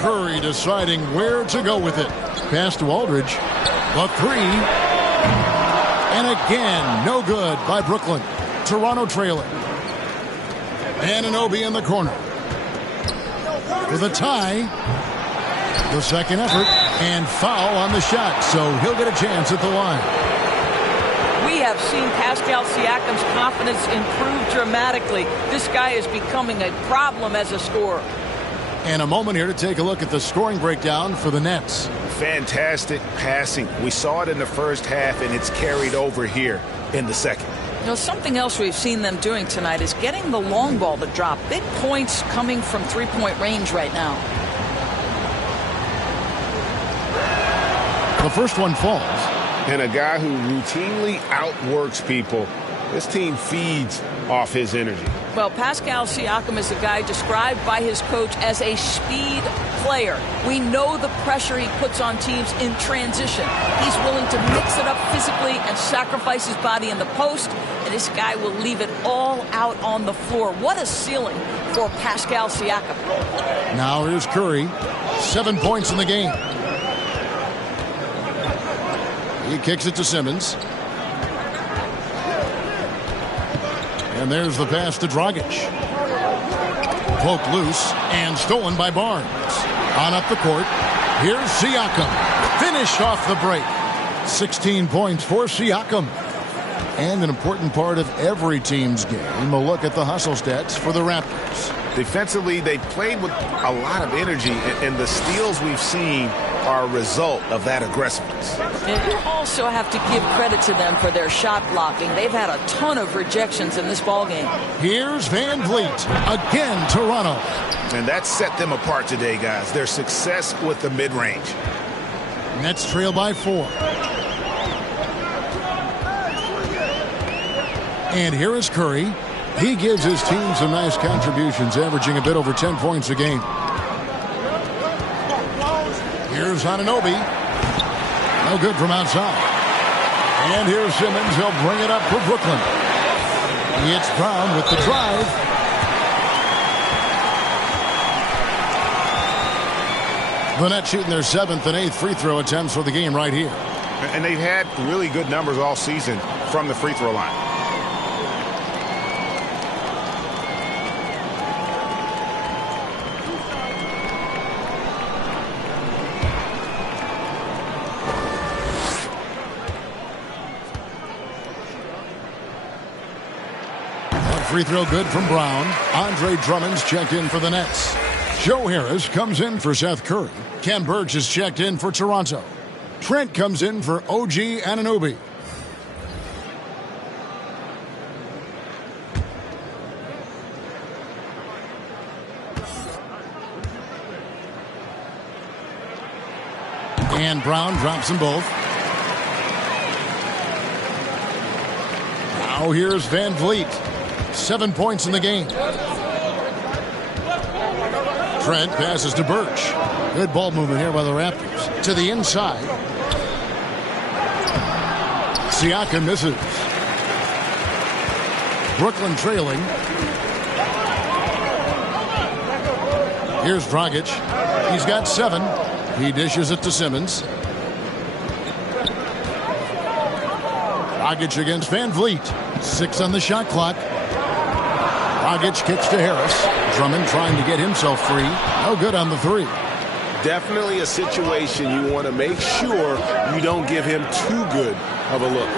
Curry deciding where to go with it. Pass to Aldridge. The three. And again, no good by Brooklyn. Toronto trailing. Anunoby in the corner. For the tie. The second effort. And foul on the shot. So he'll get a chance at the line. We have seen Pascal Siakam's confidence improve dramatically. This guy is becoming a problem as a scorer. And a moment here to take a look at the scoring breakdown for the Nets. Fantastic passing. We saw it in the first half, and it's carried over here in the second. You know, something else we've seen them doing tonight is getting the long ball to drop. Big points coming from three-point range right now. The first one falls. And a guy who routinely outworks people, this team feeds off his energy. Well, Pascal Siakam is a guy described by his coach as a speed player. We know the pressure he puts on teams in transition. He's willing to mix it up physically and sacrifice his body in the post, and this guy will leave it all out on the floor. What a ceiling for Pascal Siakam. Now here's Curry. 7 points in the game. He kicks it to Simmons. And there's the pass to Dragic. Poked loose and stolen by Barnes. On up the court. Here's Siakam. Finished off the break. 16 points for Siakam. And an important part of every team's game. A look at the hustle stats for the Raptors. Defensively, they played with a lot of energy, and the steals we've seen are a result of that aggressiveness. And you also have to give credit to them for their shot blocking. They've had a ton of rejections in this ballgame. Here's Van Vliet. Again, Toronto. And that set them apart today, guys. Their success with the mid-range. Nets trail by 4. And here is Curry. He gives his team some nice contributions, averaging a bit over 10 points a game. Here's Anunoby. No good from outside. And here's Simmons. He'll bring it up for Brooklyn. It's Brown with the drive. The Nets shooting their 7th and 8th free throw attempts for the game right here. And they've had really good numbers all season from the free throw line. Free throw good from Brown. Andre Drummond's checked in for the Nets. Joe Harris comes in for Seth Curry. Ken Burge is checked in for Toronto. Trent comes in for OG Anunoby. And Brown drops them both. Now here's Van Vliet. 7 points in the game. Trent passes to Birch. Good ball movement here by the Raptors. To the inside. Siakam misses. Brooklyn trailing. Here's Dragic. He's got 7. He dishes it to Simmons. Dragic against Van Vliet. 6 on the shot clock. Dragic kicks to Harris. Drummond trying to get himself free. No good on the 3. Definitely a situation you want to make sure you don't give him too good of a look.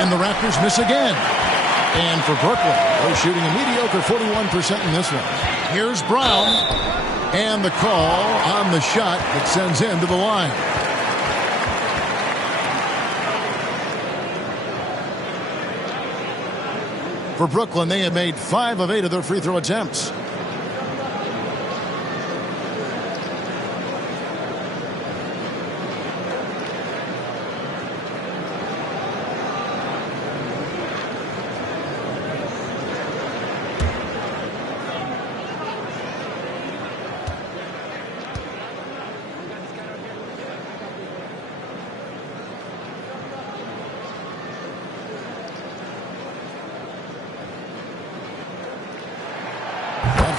And the Raptors miss again. And for Brooklyn, they're shooting a mediocre 41% in this one. Here's Brown. And the call on the shot that sends him to the line. For Brooklyn, they have made 5 of 8 of their free throw attempts.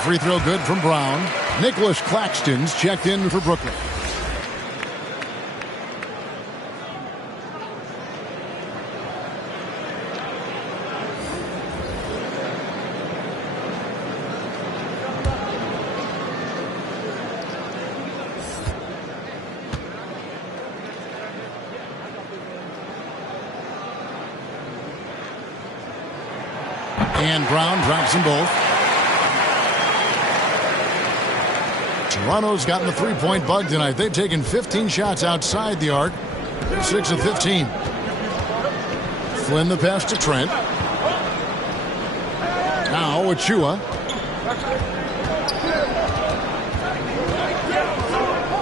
Free throw good from Brown. Nicholas Claxton's checked in for Brooklyn. And Brown drops them both. Toronto's gotten the three-point bug tonight. They've taken 15 shots outside the arc. They're 6 of 15. Flynn the pass to Trent. Now Achua.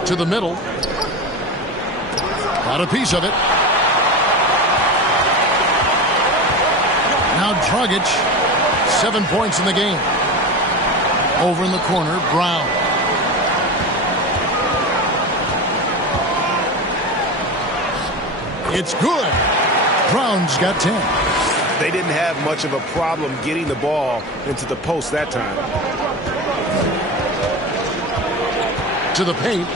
To the middle. Got a piece of it. Now Dragic. 7 points in the game. Over in the corner, Brown. It's good. Brown's got 10. They didn't have much of a problem getting the ball into the post that time. To the paint.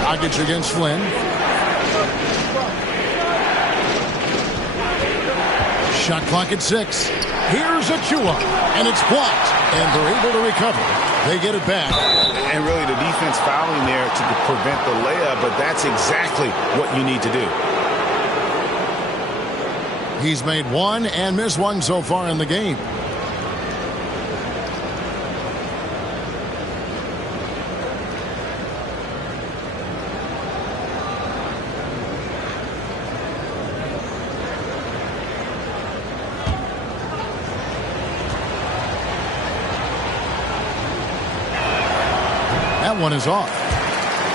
Dragic against Flynn. Shot clock at 6. Here's Achua, and it's blocked, and they're able to recover. They get it back. And really the defense fouling there to prevent the layup, but that's exactly what you need to do. He's made one and missed one so far in the game. That one is off.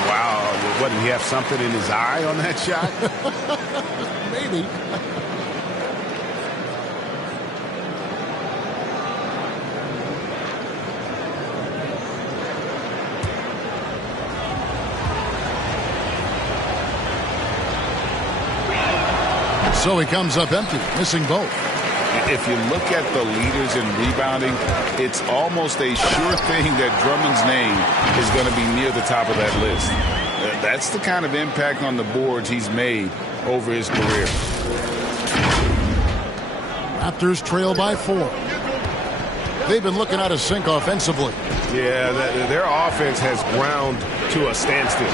Wow. What, did he have something in his eye on that shot? Maybe. So he comes up empty, missing both. If you look at the leaders in rebounding, it's almost a sure thing that Drummond's name is going to be near the top of that list. That's the kind of impact on the boards he's made over his career. Raptors trail by 4. They've been looking out of sync offensively. Yeah, their offense has ground to a standstill.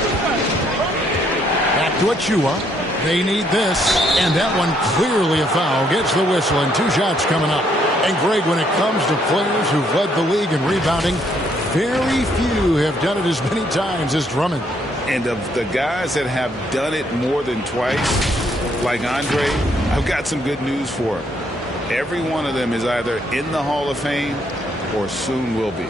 Back to Achua. They need this, and that one clearly a foul. Gets the whistle, and 2 shots coming up. And Greg, when it comes to players who've led the league in rebounding, very few have done it as many times as Drummond. And of the guys that have done it more than twice, like Andre, I've got some good news for him. Every one of them is either in the Hall of Fame or soon will be.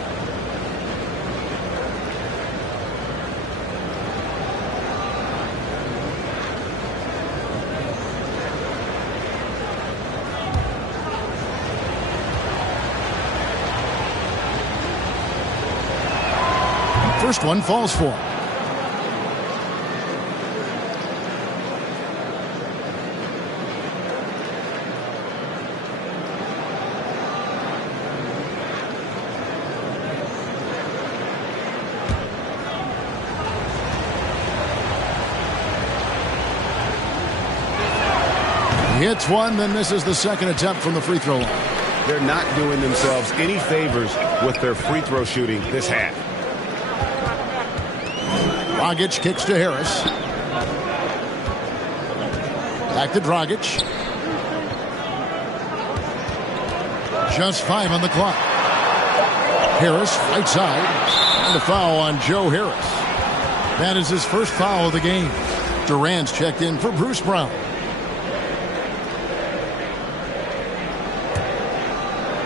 First one falls for him. He hits one, then misses the second attempt from the free throw line. They're not doing themselves any favors with their free throw shooting this half. Dragic kicks to Harris. Back to Dragic. Just 5 on the clock. Harris, right side. And a foul on Joe Harris. That is his first foul of the game. Durant's checked in for Bruce Brown.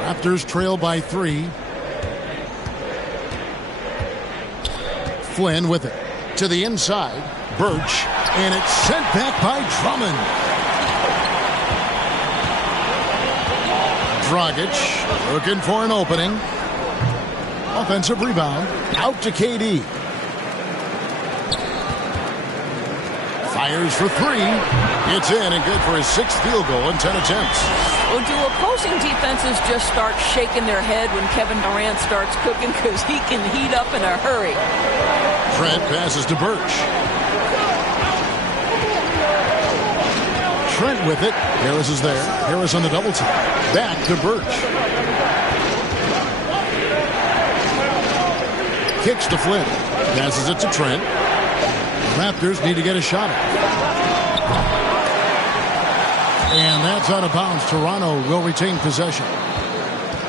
Raptors trail by 3. Flynn with it. To the inside. Birch. And it's sent back by Drummond. Dragic looking for an opening. Offensive rebound. Out to KD. Fires for 3. It's in and good for his 6th field goal in 10 attempts. Well, do opposing defenses just start shaking their head when Kevin Durant starts cooking because he can heat up in a hurry? Trent passes to Birch. Trent with it. Harris is there. Harris on the double team. Back to Birch. Kicks to Flynn. Passes it to Trent. Raptors need to get a shot at it. And that's out of bounds. Toronto will retain possession.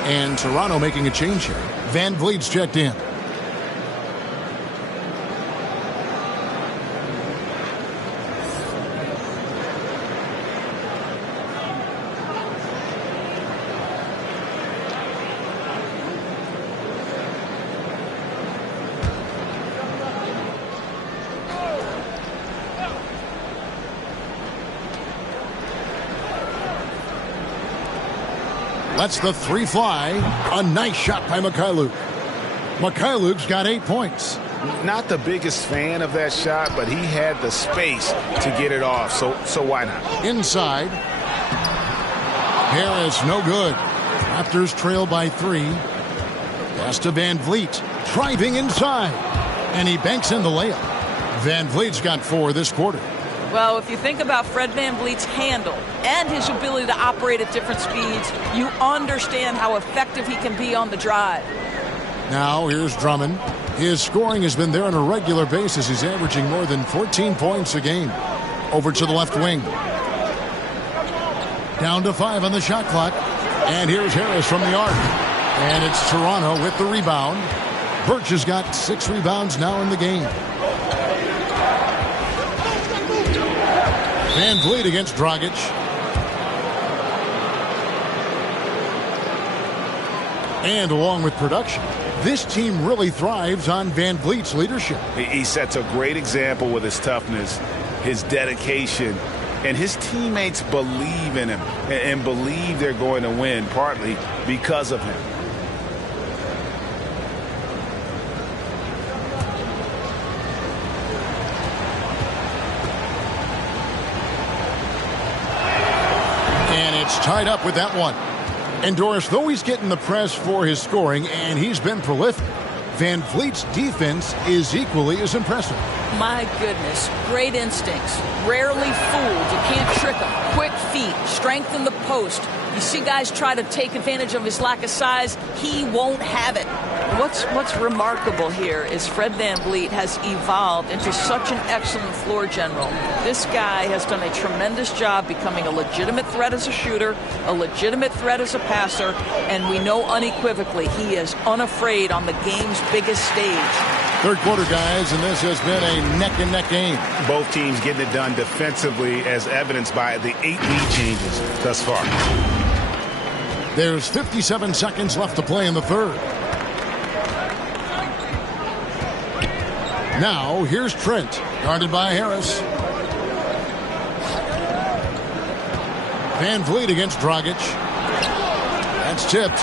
And Toronto making a change here. Van Vliet's checked in. Lets the three fly. A nice shot by Mikhailuk. Mikhailuk's got 8 points. Not the biggest fan of that shot, but he had the space to get it off, so why not? Inside. Harris, no good. Raptors trail by 3. Pass to Van Vliet. Driving inside. And he banks in the layup. Van Vliet's got 4 this quarter. Well, if you think about Fred Van Vliet's handle and his ability to operate at different speeds, you understand how effective he can be on the drive. Now here's Drummond. His scoring has been there on a regular basis. He's averaging more than 14 points a game. Over to the left wing. Down to 5 on the shot clock. And here's Harris from the arc. And it's Toronto with the rebound. Birch has got 6 rebounds now in the game. Van Vliet against Dragic. And along with production, this team really thrives on Van Vliet's leadership. He sets a great example with his toughness, his dedication, and his teammates believe in him and believe they're going to win, partly because of him. It's tied up with that one. And Doris, though he's getting the press for his scoring, and he's been prolific, Van Vliet's defense is equally as impressive. My goodness, great instincts. Rarely fooled. You can't trick him. Quick feet, strength in the post. You see guys try to take advantage of his lack of size. He won't have it. What's remarkable here is Fred Van Vliet has evolved into such an excellent floor general. This guy has done a tremendous job becoming a legitimate threat as a shooter, a legitimate threat as a passer, and we know unequivocally he is unafraid on the game's biggest stage. Third quarter, guys, and this has been a neck-and-neck game. Both teams getting it done defensively, as evidenced by the 8 lead changes thus far. There's 57 seconds left to play in the third. Now, here's Trent, guarded by Harris. Van Vliet against Dragic. That's tipped.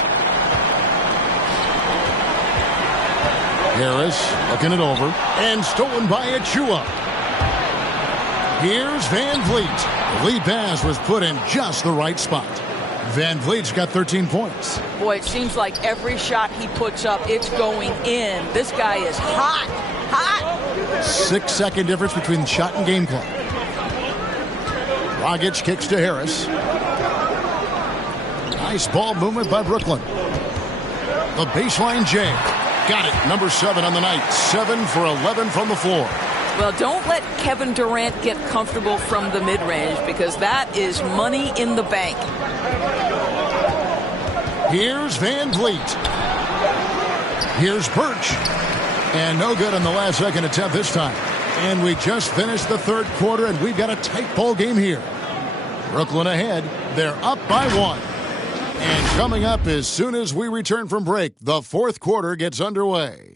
Harris looking it over. And stolen by Achua. Here's Van Vliet. The lead pass was put in just the right spot. Van Vliet's got 13 points. Boy, it seems like every shot he puts up, it's going in. This guy is hot. Hot. 6-second difference between shot and game clock. Dragic kicks to Harris. Nice ball movement by Brooklyn. The baseline J. Got it. Number 7 on the night. 7 for 11 from the floor. Well, don't let Kevin Durant get comfortable from the mid-range because that is money in the bank. Here's Van Vliet. Here's Birch. And no good on the last second attempt this time. And we just finished the third quarter, and we've got a tight ball game here. Brooklyn ahead. They're up by 1. And coming up as soon as we return from break, the fourth quarter gets underway.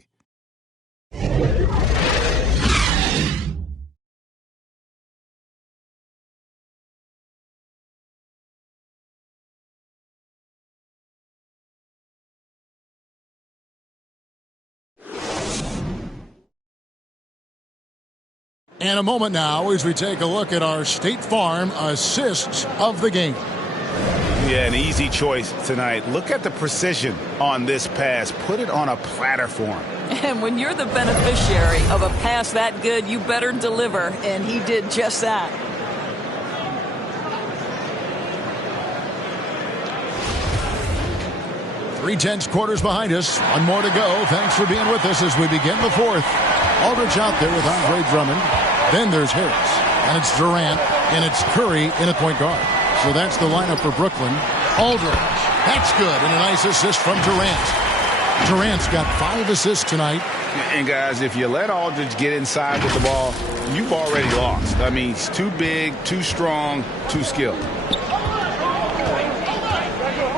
And a moment now as we take a look at our State Farm assists of the game. Yeah, an easy choice tonight. Look at the precision on this pass. Put it on a platter for him. And when you're the beneficiary of a pass that good, you better deliver. And he did just that. Three-tenths quarters behind us. One more to go. Thanks for being with us as we begin the fourth. Aldridge out there with Andre Drummond. Then there's Harris. And it's Durant. And it's Curry in at point guard. So that's the lineup for Brooklyn. Aldridge. That's good. And a nice assist from Durant. Durant's got 5 assists tonight. And, guys, if you let Aldridge get inside with the ball, you've already lost. I mean, he's too big, too strong, too skilled.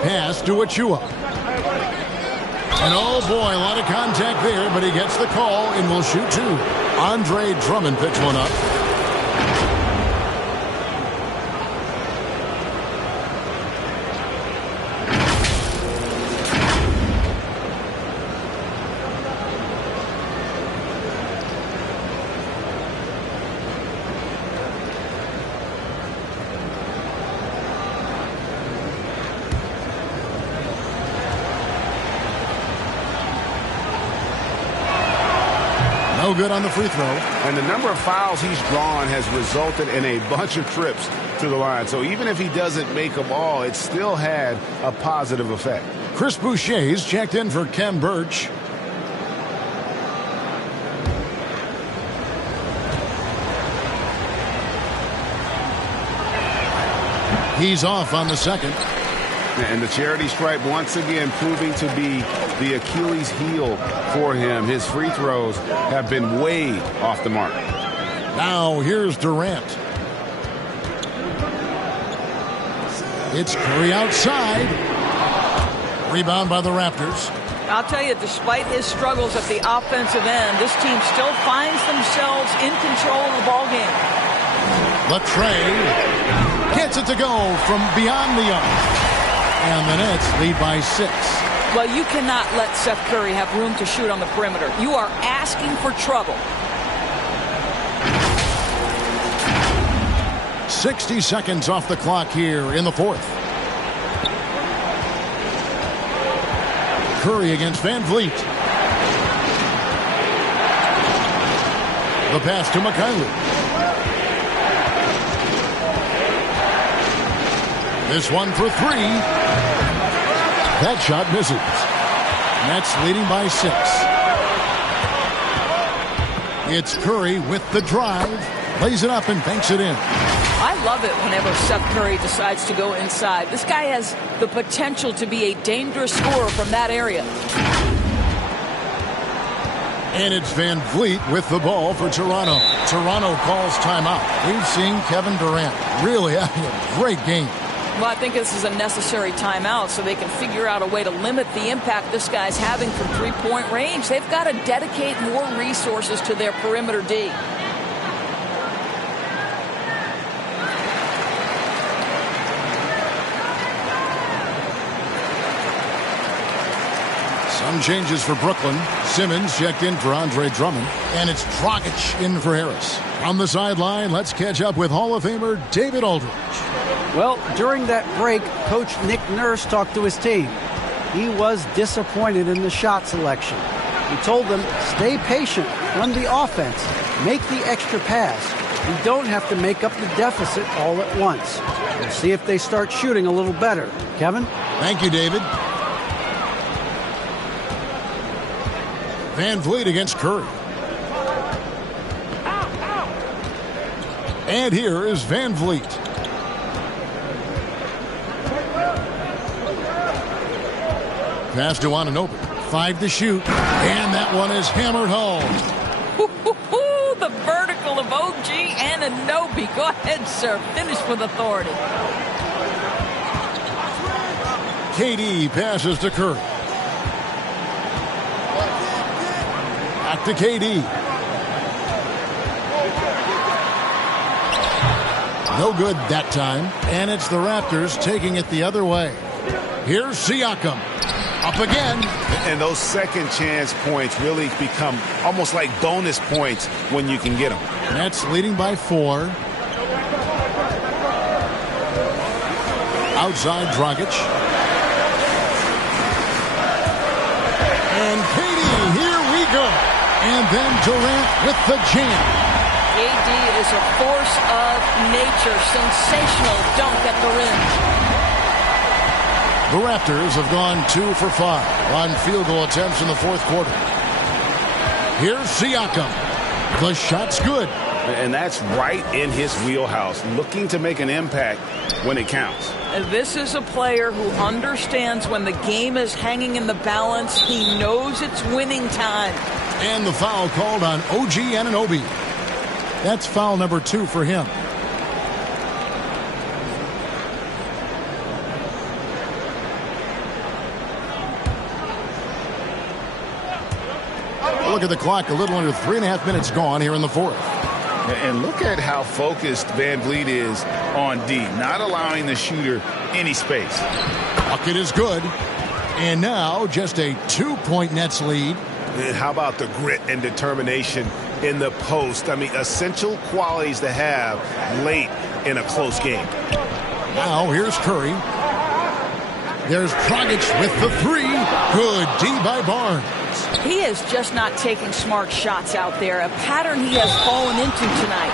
Pass to Achua. And, oh, boy, a lot of contact there, but he gets the call and will shoot 2. Andre Drummond picks one up. No good on the free throw. And the number of fouls he's drawn has resulted in a bunch of trips to the line. So even if he doesn't make them all, it still had a positive effect. Chris Boucher's checked in for Kem Birch. He's off on the second. And the charity stripe once again proving to be the Achilles heel for him. His free throws have been way off the mark. Now here's Durant. It's Curry outside. Rebound by the Raptors. I'll tell you, despite his struggles at the offensive end, this team still finds themselves in control of the ballgame. Latrey gets it to go from beyond the arc. And the Nets lead by 6. Well, you cannot let Seth Curry have room to shoot on the perimeter. You are asking for trouble. 60 seconds off the clock here in the 4th. Curry against Van Vliet. The pass to McKinley. This one for 3. That shot misses. Nets leading by 6. It's Curry with the drive. Lays it up and banks it in. I love it whenever Seth Curry decides to go inside. This guy has the potential to be a dangerous scorer from that area. And it's Van Vliet with the ball for Toronto. Toronto calls timeout. We've seen Kevin Durant really having a great game. Well, I think this is a necessary timeout so they can figure out a way to limit the impact this guy's having from three-point range. They've got to dedicate more resources to their perimeter D. Some changes for Brooklyn. Simmons checked in for Andre Drummond. And it's Dragic in for Harris. On the sideline, let's catch up with Hall of Famer David Aldridge. Well, during that break, Coach Nick Nurse talked to his team. He was disappointed in the shot selection. He told them, stay patient, run the offense, make the extra pass. You don't have to make up the deficit all at once. We'll see if they start shooting a little better. Kevin? Thank you, David. Van Vliet against Curry. And here is Van Vliet. Pass to Anunoby. 5 to shoot. And that one is hammered home. The vertical of OG Anunoby. Go ahead, sir. Finish with authority. KD passes to Curry. Back to KD. No good that time. And it's the Raptors taking it the other way. Here's Siakam. Up again. And those second chance points really become almost like bonus points when you can get them. Nets leading by 4. Outside Dragic. And KD, here we go. And then Durant with the jam. KD is a force of nature. Sensational dunk at the rim. The Raptors have gone 2 for 5 on field goal attempts in the 4th quarter. Here's Siakam. The shot's good. And that's right in his wheelhouse, looking to make an impact when it counts. This is a player who understands when the game is hanging in the balance. He knows it's winning time. And the foul called on OG Anunoby. That's foul number 2 for him. Look at the clock, a little under 3.5 minutes gone here in the fourth. And look at how focused Van Vliet is on D, not allowing the shooter any space. Bucket is good. And now just a 2-point Nets lead. And how about the grit and determination in the post? I mean, essential qualities to have late in a close game. Now here's Curry. There's Dragic with the 3. Good D by Barnes. He is just not taking smart shots out there, a pattern he has fallen into tonight.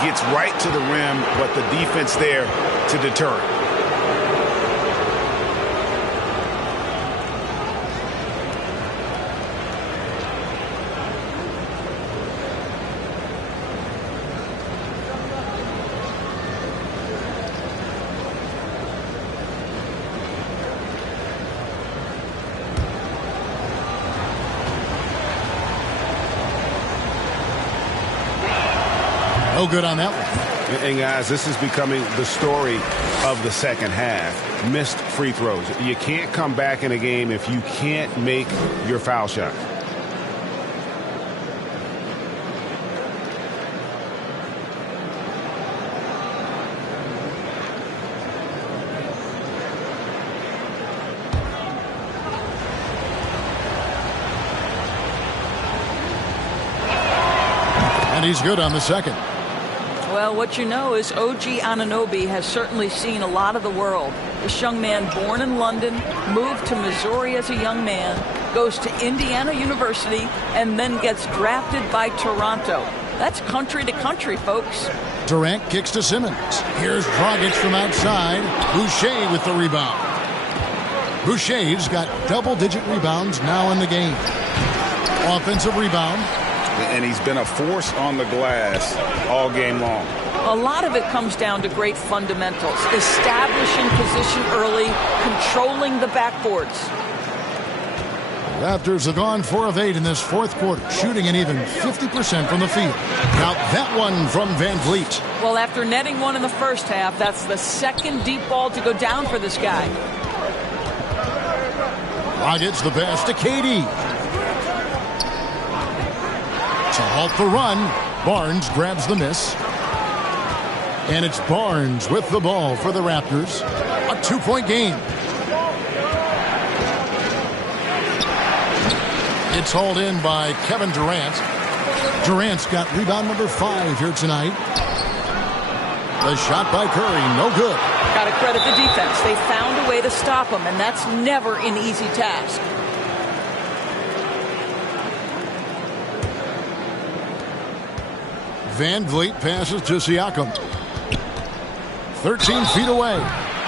He gets right to the rim, but the defense there to deter him. No good on that one. And guys, this is becoming the story of the second half. Missed free throws. You can't come back in a game if you can't make your foul shot. And he's good on the second. Well, what you know is OG Anunoby has certainly seen a lot of the world. This young man, born in London, moved to Missouri as a young man, goes to Indiana University, and then gets drafted by Toronto. That's country to country, folks. Durant kicks to Simmons. Here's Dragic from outside. Boucher with the rebound. Boucher's got double-digit rebounds now in the game. Offensive rebound. And he's been a force on the glass all game long. A lot of it comes down to great fundamentals. Establishing position early, controlling the backboards. Raptors have gone 4 of 8 in this fourth quarter, shooting an even 50% from the field. Now that one from Van Vliet. Well, after netting one in the first half, that's the second deep ball to go down for this guy. Dragic's the pass to KD. To halt the run, Barnes grabs the miss. And it's Barnes with the ball for the Raptors. A 2-point game. It's hauled in by Kevin Durant. Durant's got rebound number 5 here tonight. The shot by Curry, no good. Got to credit the defense. They found a way to stop him, and that's never an easy task. Van Vliet passes to Siakam. 13 feet away.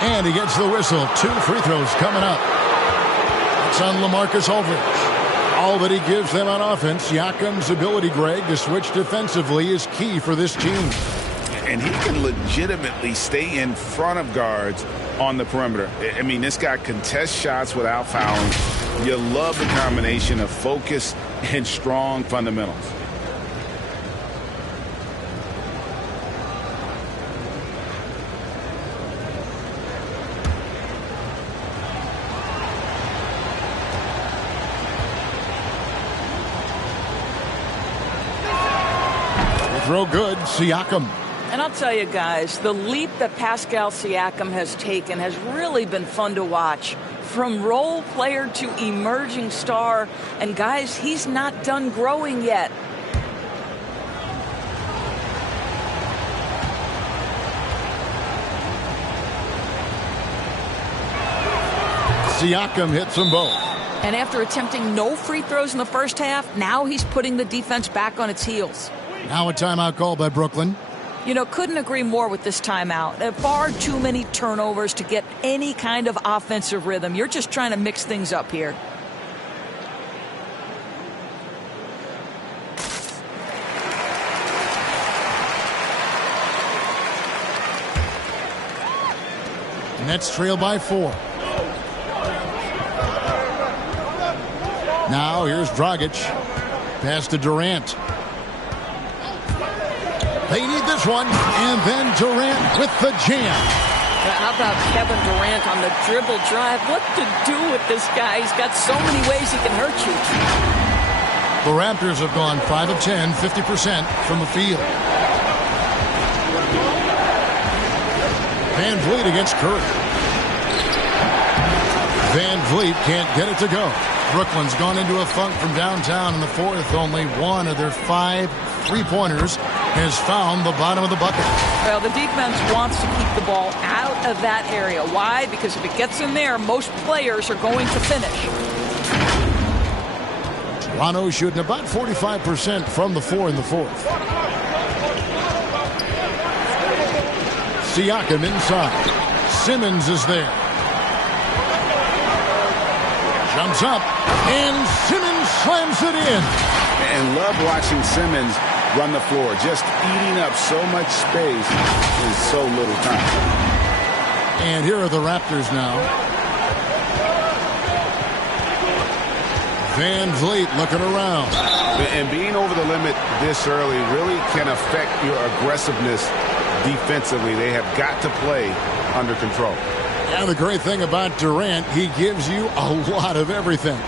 And he gets the whistle. 2 free throws coming up. It's on LaMarcus Aldridge. All that he gives them on offense, Siakam's ability, Greg, to switch defensively is key for this team. And he can legitimately stay in front of guards on the perimeter. I mean, this guy contests shots without fouling. You love the combination of focus and strong fundamentals. Throw good, Siakam. And I'll tell you guys, the leap that Pascal Siakam has taken has really been fun to watch. From role player to emerging star. And guys, he's not done growing yet. Siakam hits them both. And after attempting no free throws in the first half, now he's putting the defense back on its heels. Now a timeout called by Brooklyn. You know, couldn't agree more with this timeout. There are far too many turnovers to get any kind of offensive rhythm. You're just trying to mix things up here. Nets trail by 4. Now here's Dragic. Pass to Durant. They need this one. And then Durant with the jam. How about Kevin Durant on the dribble drive? What to do with this guy? He's got so many ways he can hurt you. The Raptors have gone 5 of 10, 50% from the field. Van Vliet against Curry. Van Vliet can't get it to go. Brooklyn's gone into a funk from downtown in the fourth. Only one of their 5 3-pointers has found the bottom of the bucket. Well, the defense wants to keep the ball out of that area. Why? Because if it gets in there, most players are going to finish. Toronto shooting about 45% from the floor in the fourth. Siakam inside. Simmons is there. Jumps up, and Simmons slams it in. And love watching Simmons run the floor, just eating up so much space in so little time. And here are the Raptors now. Van Vliet looking around. And being over the limit this early really can affect your aggressiveness defensively. They have got to play under control. Yeah, the great thing about Durant, he gives you a lot of everything.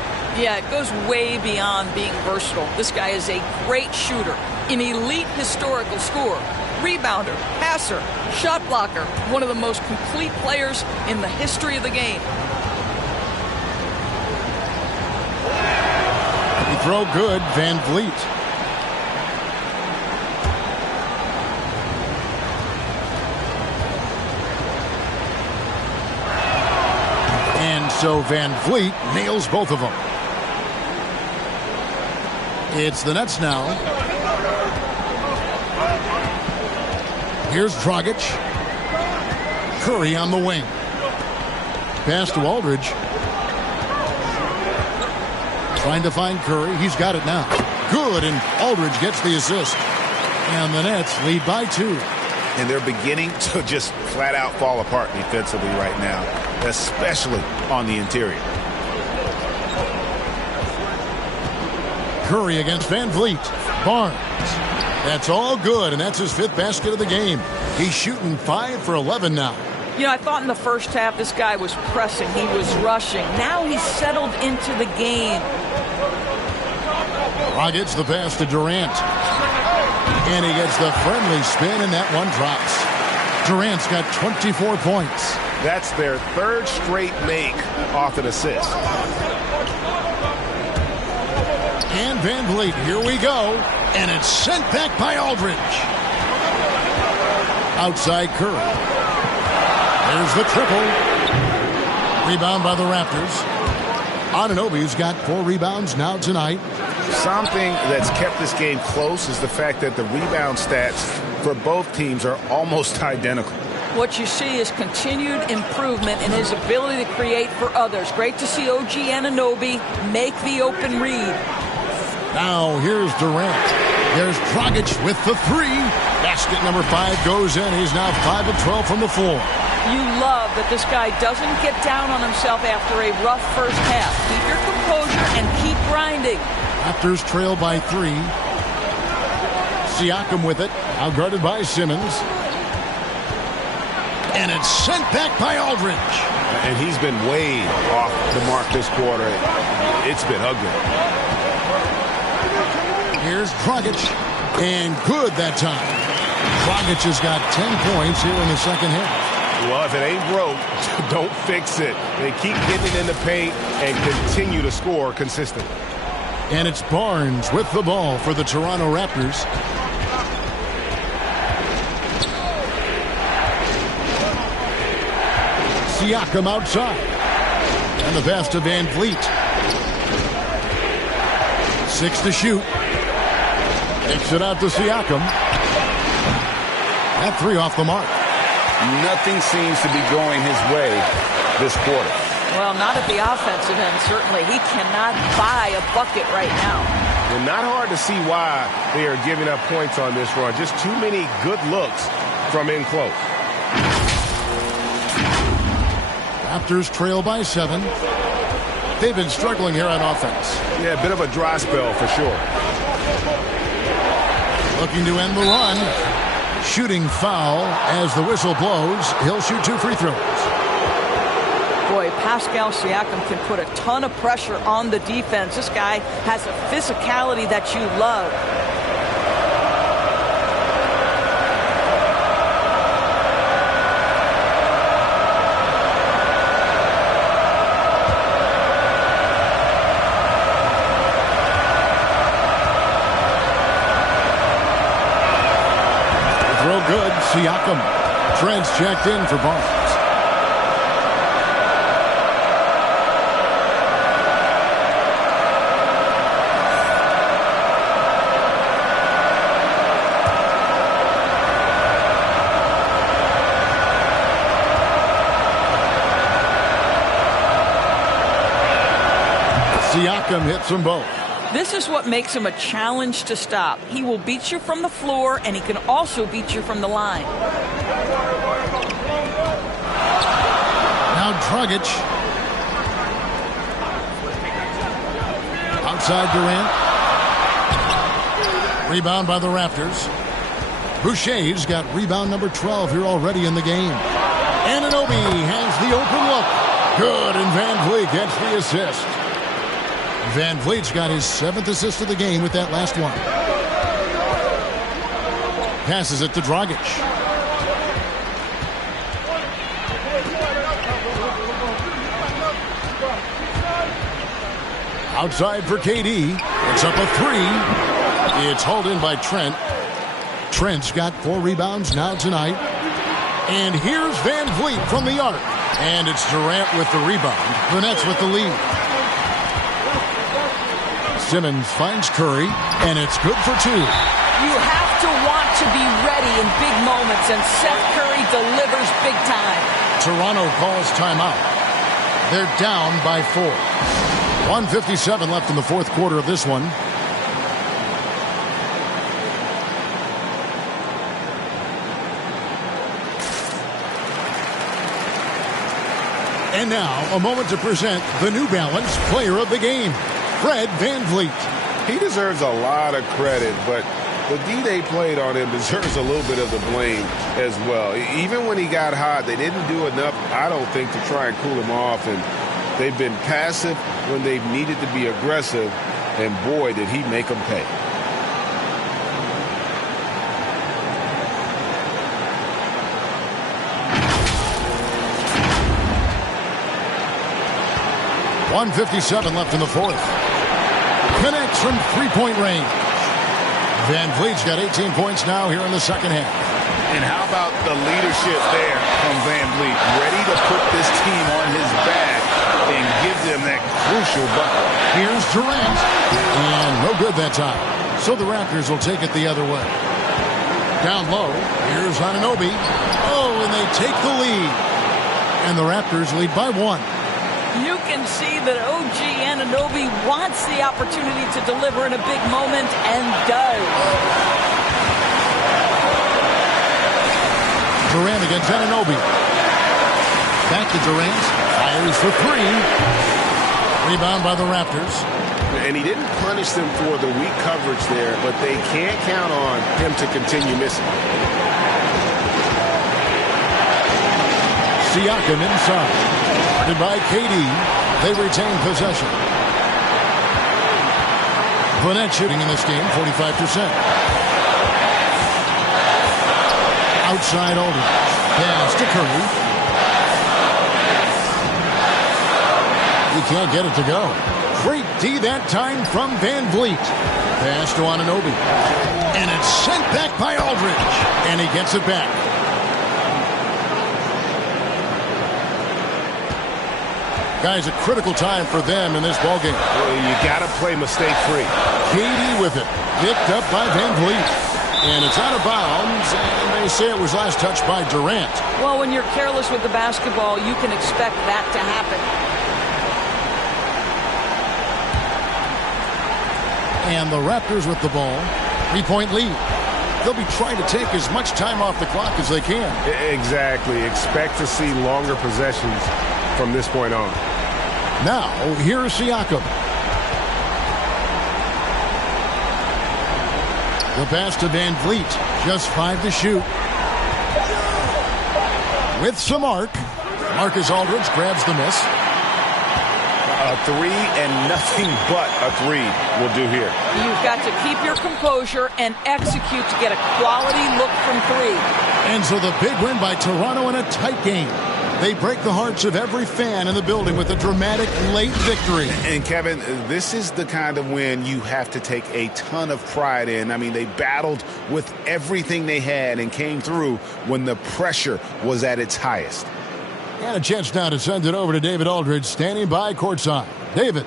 Yeah, it goes way beyond being versatile. This guy is a great shooter, an elite historical scorer, rebounder, passer, shot blocker, one of the most complete players in the history of the game. He throw good, Van Vliet. And so Van Vliet nails both of them. It's the Nets now. Here's Dragic. Curry on the wing. Pass to Aldridge. Trying to find Curry. He's got it now. Good, and Aldridge gets the assist. And the Nets lead by 2. And they're beginning to just flat out fall apart defensively right now, especially on the interior. Curry against Van Vliet. Barnes. That's all good, and that's his 5th basket of the game. He's shooting 5 for 11 now. You know, I thought in the first half this guy was pressing. He was rushing. Now he's settled into the game. Gets the pass to Durant. And he gets the friendly spin, and that one drops. Durant's got 24 points. That's their 3rd straight make off an assist. And Van Vliet, here we go. And it's sent back by Aldridge. Outside Curry. There's the triple. Rebound by the Raptors. Anunoby's got 4 rebounds now tonight. Something that's kept this game close is the fact that the rebound stats for both teams are almost identical. What you see is continued improvement in his ability to create for others. Great to see OG Anunoby make the open read. Now here's Durant. There's Dragic with the 3. Basket number 5 goes in. He's now 5 of 12 from the floor. You love that this guy doesn't get down on himself after a rough first half. Keep your composure and keep grinding. Raptors trail by 3. Siakam with it. Now guarded by Simmons. And it's sent back by Aldridge. And he's been way off the mark this quarter. It's been ugly. Here's Dragic. And good that time. Dragic has got 10 points here in the second half. Well, if it ain't broke, don't fix it. They keep getting it in the paint and continue to score consistently. And it's Barnes with the ball for the Toronto Raptors. Siakam outside. And the pass to Van Vliet. 6 to shoot. Takes it out to Siakam. That 3 off the mark. Nothing seems to be going his way this quarter. Well, not at the offensive end, certainly. He cannot buy a bucket right now. And not hard to see why they are giving up points on this run. Just too many good looks from in close. Raptors trail by 7. They've been struggling here on offense. Yeah, a bit of a dry spell for sure. Looking to end the run. Shooting foul as the whistle blows. He'll shoot 2 free throws. Boy, Pascal Siakam can put a ton of pressure on the defense. This guy has a physicality that you love. Throw good. Siakam. Trent's checked in for Barnes. Siakam hits them both. This is what makes him a challenge to stop. He will beat you from the floor, and he can also beat you from the line. Now Dragic. Outside Durant. Rebound by the Raptors. Boucher's got rebound number 12 here already in the game. Anunoby has the open look. Good, and Van Vliet gets the assist. Van Vliet's got his 7th assist of the game with that last one. Passes it to Dragic. Outside for KD. It's up a 3. It's hauled in by Trent. Trent's got 4 rebounds now tonight. And here's Van Vliet from the arc. And it's Durant with the rebound. The Nets with the lead. Simmons finds Curry, and it's good for 2. You have to want to be ready in big moments, and Seth Curry delivers big time. Toronto calls timeout. They're down by 4. 1:57 left in the 4th quarter of this one. And now, a moment to present the New Balance Player of the Game, Fred VanVleet. He deserves a lot of credit, but the D they played on him deserves a little bit of the blame as well. Even when he got hot, they didn't do enough, I don't think, to try and cool him off. And they've been passive when they've needed to be aggressive. And boy, did he make them pay. .157 left in the 4th. Connects from three-point range. Van Vliet's got 18 points now here in the 2nd half. And how about the leadership there from Van Vliet? Ready to put this team on his back and give them that crucial bucket. Here's Durant. And no good that time. So the Raptors will take it the other way. Down low. Here's Anunoby. Oh, and they take the lead. And the Raptors lead by 1. You can see that OG Anunoby wants the opportunity to deliver in a big moment and does. Durant against Anunoby. Back to Durant. Fires for 3. Rebound by the Raptors. And he didn't punish them for the weak coverage there, but they can't count on him to continue missing. Siakam inside. Guarded by KD. They retain possession. Fournette shooting in this game, 45%. Outside Aldridge. Pass to Curry. He can't get it to go. Great D that time from Van Vliet. Pass to Anunoby. And it's sent back by Aldridge. And he gets it back. Guys, a critical time for them in this ballgame. Well, you got to play mistake-free. KD with it. Picked up by Van Vliet. And it's out of bounds. And they say it was last touched by Durant. Well, when you're careless with the basketball, you can expect that to happen. And the Raptors with the ball. 3-point lead. They'll be trying to take as much time off the clock as they can. Exactly. Expect to see longer possessions from this point on. Now, here's Siakam. The pass to Van Vliet. Just 5 to shoot. With some arc. Marcus Aldridge grabs the miss. A three and nothing but a three will do here. You've got to keep your composure and execute to get a quality look from three. And so the big win by Toronto in a tight game. They break the hearts of every fan in the building with a dramatic late victory. And Kevin, this is the kind of win you have to take a ton of pride in. I mean, they battled with everything they had and came through when the pressure was at its highest. And a chance now to send it over to David Aldridge, standing by courtside. David.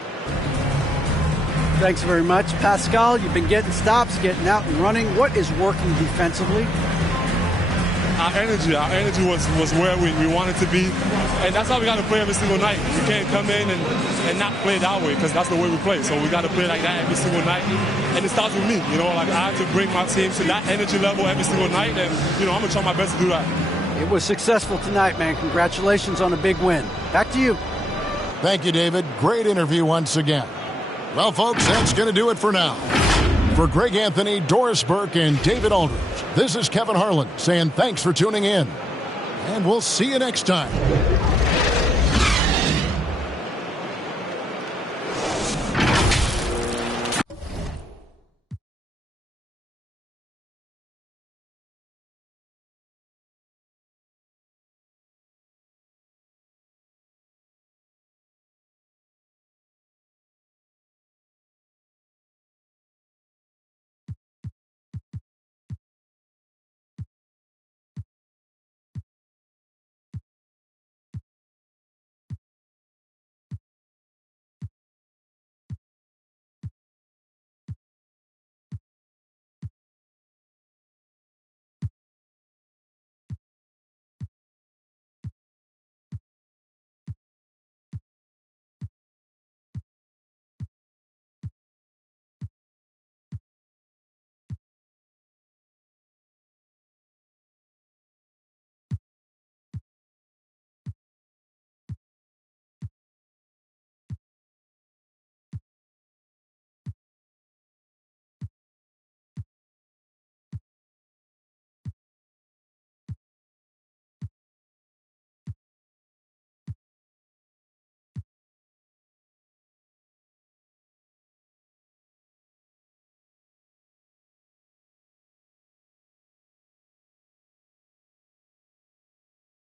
Thanks very much. Pascal, you've been getting stops, getting out and running. What is working defensively? Our energy was where we wanted to be. And that's how we got to play every single night. We can't come in and not play that way because that's the way we play. So we got to play like that every single night. And it starts with me. Like I have to bring my team to that energy level every single night. And, I'm going to try my best to do that. It was successful tonight, man. Congratulations on a big win. Back to you. Thank you, David. Great interview once again. Well, folks, that's going to do it for now. For Greg Anthony, Doris Burke, and David Aldridge, this is Kevin Harlan saying thanks for tuning in. And we'll see you next time.